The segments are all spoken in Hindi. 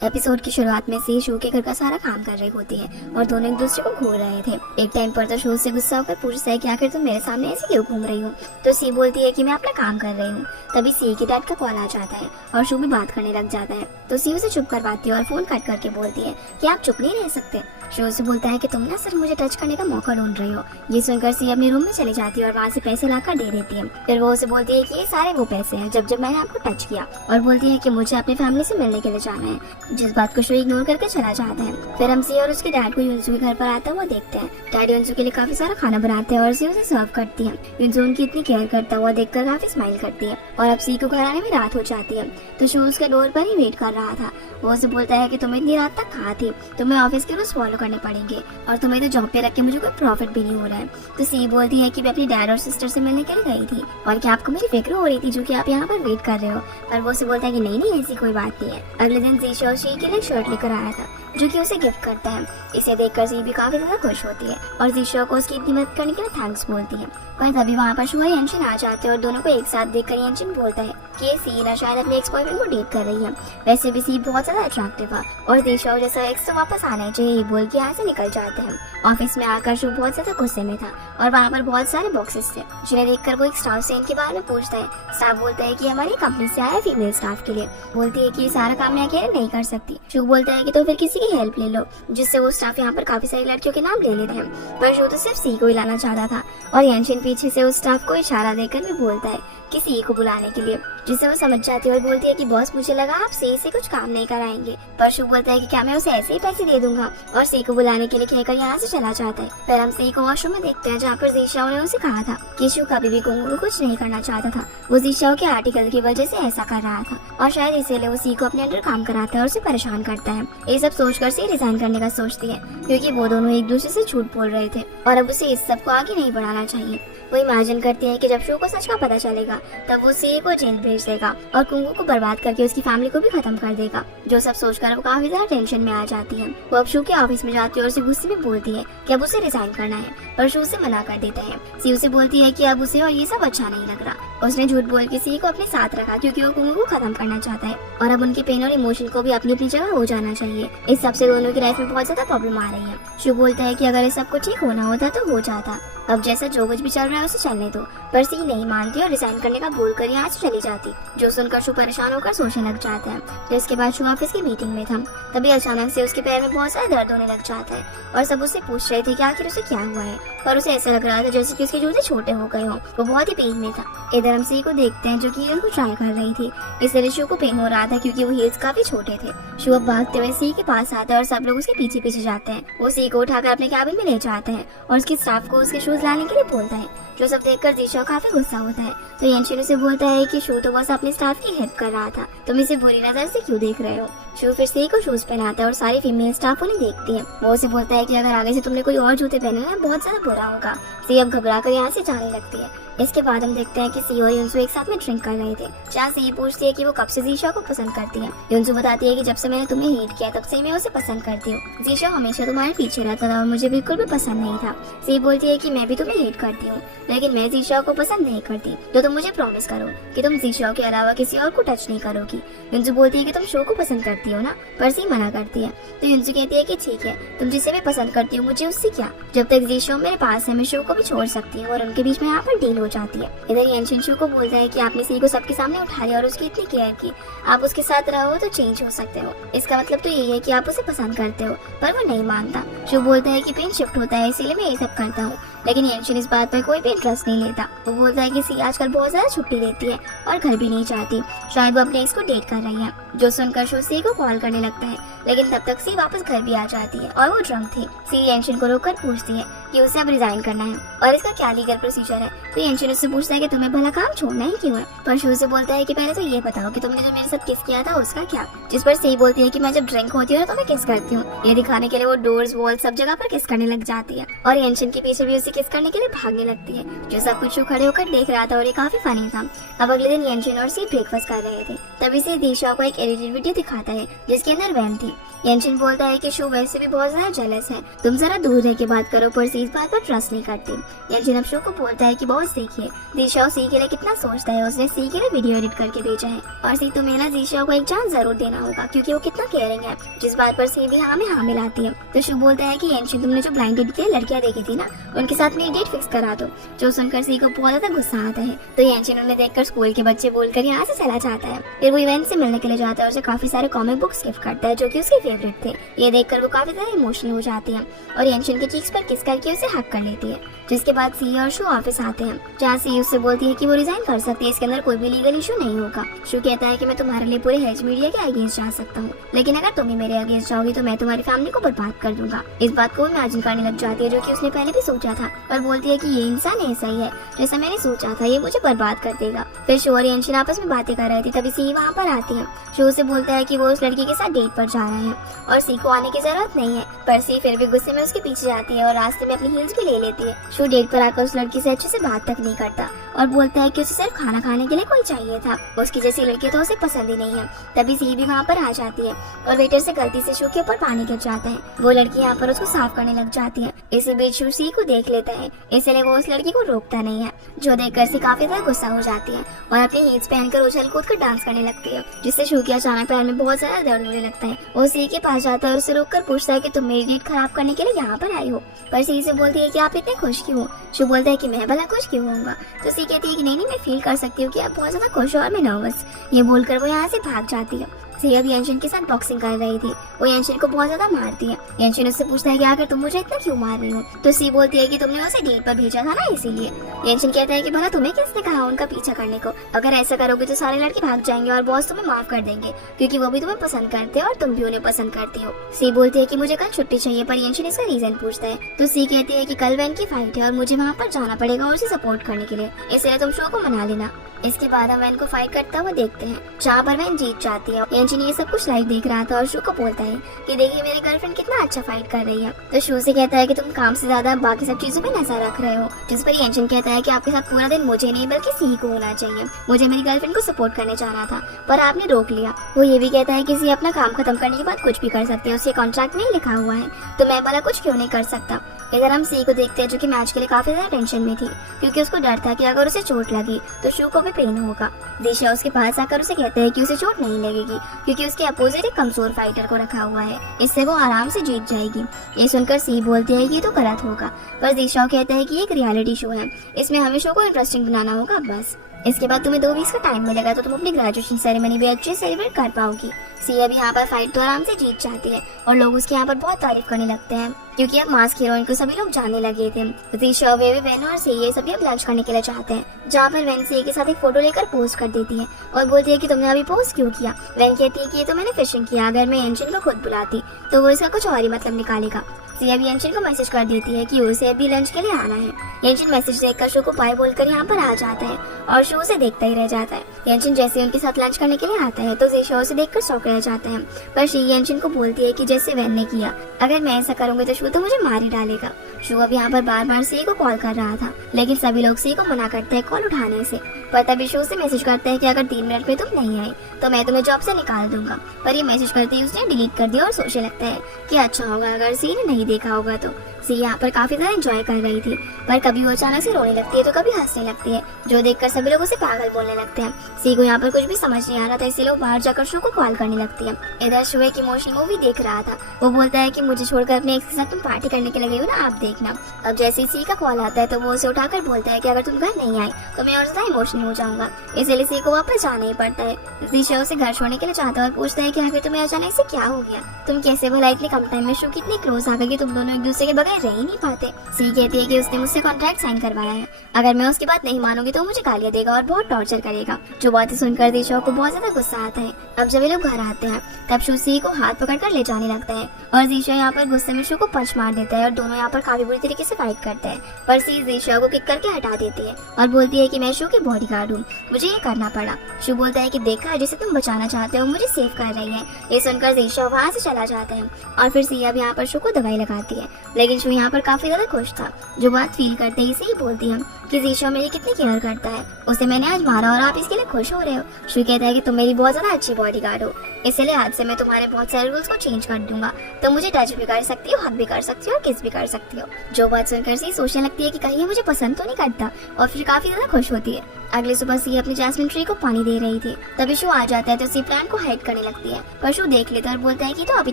एपिसोड की शुरुआत में सी शू के घर का सारा काम कर रही होती है और दोनों एक दूसरे को घूर रहे थे। एक टाइम पर तो शू से गुस्सा होकर पूछता है कि आखिर तुम मेरे सामने ऐसे क्यों घूम रही हो। तो सी बोलती है कि मैं अपना काम कर रही हूँ। तभी सी के डैड का कॉल आ जाता है और शू भी बात करने लग जाता है। तो सी उसे चुप करवाती है और फोन कट करके बोलती है कि आप चुप नहीं रह सकते। शू से बोलता है कि तुम ना सिर्फ मुझे टच करने का मौका ढूंढ रही हो। ये सुनकर सी अपने रूम में चली जाती है और वहाँ से पैसे लाकर दे देती है। फिर वो उसे बोलती है कि ये सारे वो पैसे हैं जब मैंने आपको टच किया, और बोलती है कि मुझे अपनी फैमिली से मिलने के लिए जाना है, जिस बात को शू इग्नोर करके चला जाता है। फिर हम सी और उसके डैड को युनसू के घर पर आता हुआ देखते हैं। डैड युनसू के लिए काफी सारा खाना बनाते हैं और सी उसे सर्व करती है। युनसू उनकी इतनी केयर करता हुआ देखकर काफी स्माइल करती है। और अब सी को घर आने में रात हो जाती है। तो शू उसके डोर पर ही वेट कर रहा था। वो उसे बोलता है कि तुम इतनी रात तक कहाँ थी, तुम्हें ऑफिस के रूल्स फॉलो करने पड़ेंगे और तुम्हें तो जॉब पे रख के मुझे कोई प्रॉफिट भी नहीं हो रहा है। तो सी बोलती है कि मैं अपनी डैड और सिस्टर से मिलने के लिए गई थी और कि आपको मेरी फिक्र हो रही थी जो कि आप यहाँ पर वेट कर रहे हो। पर वो उसे बोलता है कि नहीं ऐसी कोई बात नहीं है। अगले दिन जीशा और शी के लिए शर्ट लेकर आया था जो कि उसे गिफ्ट करता है। इसे देखकर सी भी काफी ज्यादा खुश होती है और जीशा को उसकी इतनी मदद करने के लिए थैंक्स बोलती है। पर तभी वहाँ पर शू और यंशिन आ जाते हैं और दोनों को एक साथ देखकर यंशिन बोलता है कि ये सी ना शायद अपने एक्स बॉयफ्रेंड को डेट कर रही है। वैसे भी सी बहुत ज्यादा अट्रैक्टिव है और जीशा जैसा एक्स तो वापस आना चाहिए, ये बोल के यहाँ से निकल जाते हैं। ऑफिस में आकर शू बहुत ज्यादा गुस्से में था और वहाँ पर बहुत सारे बॉक्सेस थे जिन्हें देखकर वो एक स्टाफ से इनके बारे में पूछता है। स्टाफ बोलता है कि हमारी कंपनी से आया फीमेल स्टाफ के लिए। बोलती है कि ये सारा काम मैं अकेले नहीं कर सकती। शू बोलता है कि तो फिर किसी की हेल्प ले लो, जिससे वो स्टाफ यहाँ पर काफी सारी लड़कियों के नाम ले लेते हैं। पर शू तो सिर्फ सी को ही लाना चाहता था और यंशिन पीछे से उस स्टाफ को इशारा देकर भी बोलता है कि सी को बुलाने के लिए, जिससे वो समझ जाती है और बोलती है कि बॉस मुझे लगा आप सी से कुछ काम नहीं कराएंगे। पर शू बोलता है कि क्या मैं उसे ऐसे ही पैसे दे दूंगा, और सी को बुलाने के लिए कहकर यहाँ से चला जाता है। फिर हम सी को वॉशरूम में देखते हैं जहाँ पर जीशाओ ने उसे कहा था कि शू कभी भी कुंगू को कुछ नहीं करना चाहता था। वो जीशाओ के आर्टिकल की वजह से ऐसा कर रहा था और शायद इसीलिए वो सी को अपने अंडर काम कराता है और उसे परेशान करता है। ये सब सोचकर सी रिजाइन करने का सोचती है क्योंकि वो दोनों एक दूसरे से झूठ बोल रहे थे और अब उसे इस सब को आगे नहीं बढ़ाना चाहिए। वो इमेजिन करती है कि जब शू को सच का पता चलेगा तब वो सी को जेल भेज देगा और कुंगू को बर्बाद करके उसकी फैमिली को भी खत्म कर देगा। जो सब सोचकर वो काफी ज्यादा टेंशन में आ जाती है। वो अब शू के ऑफिस में जाती है और उसे गुस्से में बोलती है कि अब उसे रिजाइन करना है, पर शू उसे मना कर देता है। सी उसे बोलती है कि अब उसे और ये सब अच्छा नहीं लग रहा। उसने झूठ बोल के सी को अपने साथ रखा क्योंकि वो कुंगू को खत्म करना चाहता है और अब उनके पेन और इमोशन को भी अपनी अपनी जगह हो जाना चाहिए। इस सब से दोनों की लाइफ में बहुत ज्यादा प्रॉब्लम आ रही है। शू बोलता है कि अगर इस सब को ठीक होना होता तो हो जाता, अब जैसा जो कुछ भी चल रहा है उसे चलने दो। पर सी नहीं मानती और रिजाइन करने का बोलकर यहाँ से चली जाती, जो सुनकर शू परेशान होकर सोचने लग जाता है। तो इसके बाद शू ऑफिस की मीटिंग में था। तभी अचानक से उसके पैर में बहुत सारा दर्द होने लग जाता है और सब उससे पूछ रहे थे कि आखिर उसे क्या हुआ है। पर उसे ऐसा लग रहा था जैसे कि उसके जूते छोटे हो गए हों। वो बहुत ही पेन में था। इधर हम सी को देखते हैं जो कि हील को ट्राई कर रही थी। इसलिए शू को पेन हो रहा था क्योंकि वो हील्स काफी छोटे थे। शू अब भागते हुए सी के पास आता है और सब लोग उसके पीछे पीछे जाते हैं। वो सी को उठाकर अपने कैबिन में ले जाता है और उसके स्टाफ को उसके शूज लाने के लिए बोलता है, जो सब देखकर जीशा काफी गुस्सा होता है। तो यंशिन उसे बोलता है कि शू तो बस अपने स्टाफ की हेल्प कर रहा था, तुम इसे बुरी नजर से क्यों देख रहे हो। शू फिर सी को शूज पहनाता है और सारी फीमेल स्टाफ उन्हें देखती है। वो उसे बोलता है कि अगर आगे से तुमने कोई और जूते पहने ना बहुत ज्यादा बुरा होगा। सी अब घबरा कर यहाँ से जाने लगती है। इसके बाद हम देखते हैं कि सी और युनसू एक साथ में ड्रिंक कर रहे थे, जहाँ सी पूछती है कि वो कब से जीशा को पसंद करती है। युनसू बताती है कि जब से मैंने तुम्हें हेट किया तब से मैं उसे पसंद करती हूँ। जीशा हमेशा तुम्हारे पीछे रहता था और मुझे बिल्कुल भी पसंद नहीं था। सी बोलती है कि मैं भी तुम्हें हेट करती हूँ, लेकिन मैं जीशा को पसंद नहीं करती, तो तुम मुझे प्रॉमिस करो कि तुम जीशा के अलावा किसी और को टच नहीं करोगी। युनसू बोलती है कि तुम शो को पसंद करती हो ना, पर सी मना करती है। तो युनसू कहती है कि ठीक है, तुम जिसे भी पसंद करती हो मुझे उससे क्या, जब तक जीशा मेरे पास है मैं शो को भी छोड़ सकती हूँ। और उनके बीच में यहाँ पर डील हो जाती है। इधर यंशिन शू को बोलता है कि आपने सी को सबके सामने उठा लिया और उसकी इतनी केयर की, आप उसके साथ रहो तो चेंज हो सकते हो। इसका मतलब तो यही है कि आप उसे पसंद करते हो। पर वो नहीं मानता। शू बोलता है कि पेन शिफ्ट होता है इसीलिए मैं ये सब करता हूँ, लेकिन यंशिन इस बात पर कोई भी इंटरेस्ट नहीं लेता। वो बोलता है कि सी आजकल बहुत ज्यादा छुट्टी लेती है और घर भी नहीं जाती, शायद वो अपने एक्स को डेट कर रही है। जो सुनकर शू सी को कॉल करने लगता है, लेकिन तब तक सी वापस घर भी आ जाती है और वो ड्रंक थी। सी यंशिन को रोककर पूछती है कि उसे अब रिजाइन करना है और इसका क्या लीगल प्रोसीजर है। तो यंशिन उससे पूछता है कि तुम्हें भला काम छोड़ना ही क्यों है। पर शू से बोलता है कि पहले तो ये बताओ कि तुमने जो मेरे साथ किस किया था उसका क्या। जिस पर सी बोलती है कि मैं जब ड्रिंक होती हूँ तो मैं किस करती हूँ। ये दिखाने के लिए वो डोर्स वॉल सब जगह पर किस करने लग जाती है और यंशिन के पीछे भी उसे किस करने के लिए भागने लगती है, जो सब कुछ शू खड़े होकर देख रहा था और ये काफी फनी था। अब अगले दिन यंशिन और सी ब्रेकफास्ट कर रहे थे। तभी से दिशा को एक एडिटेड वीडियो दिखाता है जिसके अंदर वैन थी। येनशिन बोलता है कि शू वैसे भी बहुत ज्यादा जेलस है, तुम जरा दूर रह के बात करो, पर सी इस बात पर ट्रस्ट नहीं करती। येनशिन अब शू को बोलता है कि बॉस देखिए, जीशाओ सी के लिए कितना सोचता है, उसने सी के लिए वीडियो एडिट करके भेजा है और सी तुम्हें ना जीशाओ को एक चांस जरूर देना होगा क्योंकि वो कितना केयरिंग है, जिस बात पर सी भी हाँ में हाँ मिलाती है। तो शू बोलता है कि येनशिन तुमने जो ब्लाइंड डेट के लिए लड़कियां देखी थी ना, उनके साथ मेरी डेट फिक्स करा दो। जो सुनकर सी को बहुत ज्यादा गुस्सा आता है, तो येनशिन उन्हें देखकर स्कूल के बच्चे बोलकर यहाँ से चला जाता है। फिर वो इवेंट से मिलने के लिए जाता है और उसे काफी सारे कॉमिक बुक्स गिफ्ट करता है जो कि उसके फेवरेट थे। ये देखकर वो काफी ज्यादा इमोशनल हो जाती है और येनशिन के चीक्स पर किस करके उसे हक कर लेती है। जिसके बाद सी और शू ऑफिस आते हैं, जहाँ सी उससे बोलती है कि वो रिजाइन कर सकती है, इसके अंदर कोई भी लीगल इशू नहीं होगा। शू कहता है कि मैं तुम्हारे लिए पूरे हेज मीडिया के अगेंस्ट जा सकता हूँ, लेकिन अगर तुम ही मेरे अगेंस्ट जाओगी तो मैं तुम्हारी फैमिली को बर्बाद कर दूंगा। इस बात को इमेजिन करने लग जाती है जो कि उसने पहले भी सोचा था, और बोलती है कि ये इंसान ऐसा ही है जैसा मैंने सोचा था, ये मुझे बर्बाद कर देगा। फिर शू और येनशिन आपस में बातें कर रहे थे, तभी सी वहाँ पर आती है। शू से बोलता है कि वो उस लड़की के साथ डेट पर जा रहा है और सी को आने की जरूरत नहीं है, पर सी फिर भी गुस्से में उसके पीछे जाती है और रास्ते में अपनी हील्स भी ले लेती है। शू डेट पर आकर उस लड़की से अच्छे से बात तक नहीं करता और बोलता है कि उसे सिर्फ खाना खाने के लिए कोई चाहिए था, उसकी जैसी लड़की तो उसे पसंद ही नहीं है। तभी सी भी वहाँ पर आ जाती है और वेटर से गलती से शू के ऊपर पानी गिर जाता है। वो लड़की यहाँ पर उसको साफ करने लग जाती है। इसी बीच शू सी को देख लेता है, इसलिए वो उस लड़की को रोकता नहीं है, जो देखकर सी काफी ज्यादा गुस्सा हो जाती है और अपनी हील्स पहनकर उछल कूद कर डांस करने लगती है, जिससे शू के अचानक पैर में बहुत ज्यादा दर्द होने लगता है। वो सी के पास जाता है और उसे रोककर पूछता है कि तुम मेरी डेट खराब करने के लिए यहाँ पर आई हो, पर सी से बोलती है कि आप इतने खुश क्यों हो। शू बोलता है कि मैं भला खुश क्यों होऊंगा, तो सी कहती है कि नहीं मैं फील कर सकती हूँ कि आप बहुत ज्यादा खुश हो और मैं नर्वस। ये बोलकर वो यहाँ से भाग जाती है। सी अब येनशिन के साथ बॉक्सिंग कर रही थी, वो येनशिन को बहुत ज्यादा मारती है। येनशिन उससे पूछता है कि आखिर तुम मुझे इतना क्यों मार रही हो, तो सी बोलती है कि तुमने उसे डेट पर भेजा था ना इसीलिए। येनशिन कहता है कि भला तुम्हें किसने कहा उनका पीछा करने को, अगर ऐसा करोगे तो सारे लड़के भाग जाएंगे और बॉस तुम्हें माफ कर देंगे क्योंकि वो भी तुम्हें पसंद करते हैं और तुम भी उन्हें पसंद करती हो। सी बोलती है कि मुझे कल छुट्टी चाहिए, पर येनशिन इसका रीजन पूछता है, तो सी कहती है कि कल वैन की फाइट है और मुझे वहाँ पर जाना पड़ेगा और उसे सपोर्ट करने के लिए, इसलिए तुम शो को मना लेना। इसके बाद हम वैन को फाइट करता हुआ देखते हैं, जहाँ पर वैन जीत जाती है। येनशिन ये सब कुछ लाइव देख रहा था और शू को बोलता है कि देखिए मेरी गर्लफ्रेंड कितना अच्छा फाइट कर रही है। तो शू से कहता है कि तुम काम से ज्यादा बाकी सब चीजों पे नजर रख रहे हो, जिस पर येनशिन कहता है कि आपके साथ पूरा दिन मुझे नहीं बल्कि सी को होना चाहिए, मुझे मेरी गर्लफ्रेंड को सपोर्ट करने जाना था पर आपने रोक लिया। वो ये भी कहता है कि सी अपना काम खत्म करने के बाद कुछ भी कर सकते हैं, उसके कॉन्ट्रैक्ट में लिखा हुआ है, तो मैं भला कुछ क्यों नहीं कर सकता। इधर हम सी को देखते हैं जो कि मैच के लिए काफी ज्यादा टेंशन में थी क्योंकि उसको डर था कि अगर उसे चोट लगी तो शू को भी पेन होगा। दिशा उसके पास आकर उसे कहते हैं कि उसे चोट नहीं लगेगी क्योंकि उसके अपोजिट एक कमजोर फाइटर को रखा हुआ है, इससे वो आराम से जीत जाएगी। ये सुनकर सी बोलती है कि ये तो गलत होगा, पर दिशा कहता है कि ये एक रियलिटी शो है, इसमें हमें शो को इंटरेस्टिंग बनाना होगा बस। इसके बाद तुम्हें 2 वीक्स का टाइम मिलेगा तो तुम अपनी ग्रेजुएशन सेरेमनी भी अच्छे से सेलिब्रेट कर पाओगी। सी अब यहाँ पर फाइट तो आराम से जीत जाती है और लोग उसके यहाँ पर बहुत तारीफ करने लगते हैं क्योंकि अब मास्क हीरोइन को सभी लोग जानने लगे थे। दिशा, वेवे, वैन और सी ये सभी अब लंच करने के लिए चाहते हैं, जहाँ पर वैन सी के साथ एक फोटो लेकर पोस्ट कर देती है और बोलती है कि तुमने अभी पोस्ट क्यों किया। वैन कहती है कि ये तो मैंने फिशिंग किया, अगर मैं येनशिन को खुद बुलाती तो वो इसका कुछ और ही मतलब निकालेगा। सी अब येनशिन को मैसेज कर देती है कि उसे अभी लंच के लिए आना है। येनशिन मैसेज देखकर शू को बाय बोलकर यहाँ पर आ जाता है और शू उसे देखता ही रह जाता है। येनशिन जैसे उनके साथ लंच करने के लिए आता है तो दिशा उसे देखकर शॉक रह जाता है, पर शी येनशिन को बोलती है कि जैसे वैन ने किया, अगर मैं ऐसा करूंगी तो शू तो मुझे मार ही डालेगा। शू अब यहाँ पर बार बार सी को कॉल कर रहा था, लेकिन सभी लोग सी को मना करते हैं कॉल उठाने से, पर तभी शू से मैसेज करता है कि अगर 3 मिनट में तुम नहीं आए तो मैं तुम्हें जॉब से निकाल दूंगा। पर ये मैसेज करते ही उसने डिलीट कर दिया और सोचने लगता है कि अच्छा होगा अगर सी ने नहीं देखा होगा तो। सी यहाँ पर काफी ज्यादा एंजॉय कर रही थी, पर कभी वो अचानक से रोने लगती है तो कभी हंसने लगती है, जो देखकर सभी लोग उसे पागल बोलने लगते हैं। सी को यहाँ पर कुछ भी समझ नहीं आ रहा था, इसलिए वो बाहर जाकर शू को कॉल करने लगती है। इधर शू एक इमोशनल मूवी देख रहा था, वो बोलता है कि मुझे छोड़कर अपने एक्स के साथ तुम पार्टी करने के लगे हो ना, आप देखना। अब जैसे सी का कॉल आता है तो वो उसे उठाकर बोलता है कि अगर तुम घर नहीं आए तो मैं और ज्यादा इमोशनल हो जाऊंगा, इसलिए सी को वापस जाना ही पड़ता है। दिशा उसे घर छोड़ने के लिए चाहता है और पूछता है कि आखिर तुम्हें अचानक से क्या हो गया, तुम कैसे भला इतने कम टाइम में शू कितनी क्लोज आ गई कि तुम दोनों एक दूसरे के बगैर रह ही नहीं पाते। सी कहती है कि उसने मुझसे कॉन्ट्रैक्ट साइन करवाया है, अगर मैं उसकी बात नहीं मानूंगी तो मुझे गालियां देगा और बहुत टॉर्चर करेगा, जो बातें सुनकर दिशा को बहुत ज्यादा गुस्सा आता है। अब जब ये लोग घर आते हैं तब शू सी को हाथ पकड़कर ले जाने लगता है और दिशा यहाँ पर गुस्से में शू को पंच मार देता है और दोनों यहाँ पर काफी बुरी तरीके से फाइट करते हैं, पर सी दिशा को किक करके हटा देती है और बोलती है कि मैं शू की बॉडीगार्ड हूँ, मुझे ये करना पड़ा। शू बोलता है कि देखा जिसे तुम बचाना चाहते हो मुझे सेव कर रही है। ये सुनकर दिशा वहाँ से चला जाता है और फिर सी अब यहाँ पर शू को दवाई लगाती है, लेकिन शू यहाँ पर काफी ज्यादा खुश था, जो बात फील करते ही से ही बोलती है कि जीशो मेरी कितनी केयर करता है, उसे मैंने आज मारा और आप इसके लिए खुश हो रहे हो। शू कहता है कि तुम मेरी बहुत ज्यादा अच्छी बॉडीगार्ड हो, इसलिए आज से मैं तुम्हारे बहुत सारे रूल्स को चेंज कर दूंगा। तुम मुझे टच भी कर सकती हो, हग भी कर सकती हो और किस भी कर सकती हो। जो बात सुनकर सी सोचने लगती है कि कहीं मुझे पसंद तो नहीं करता, और फिर काफी ज्यादा खुश होती है। अगली सुबह सी अपनी जैस्मिन ट्री को पानी दे रही थी, तभी शू आ जाता है तो सी प्लांट को हाइड करने लगती है, पर शू देख लेता है और बोलता है कि तो अभी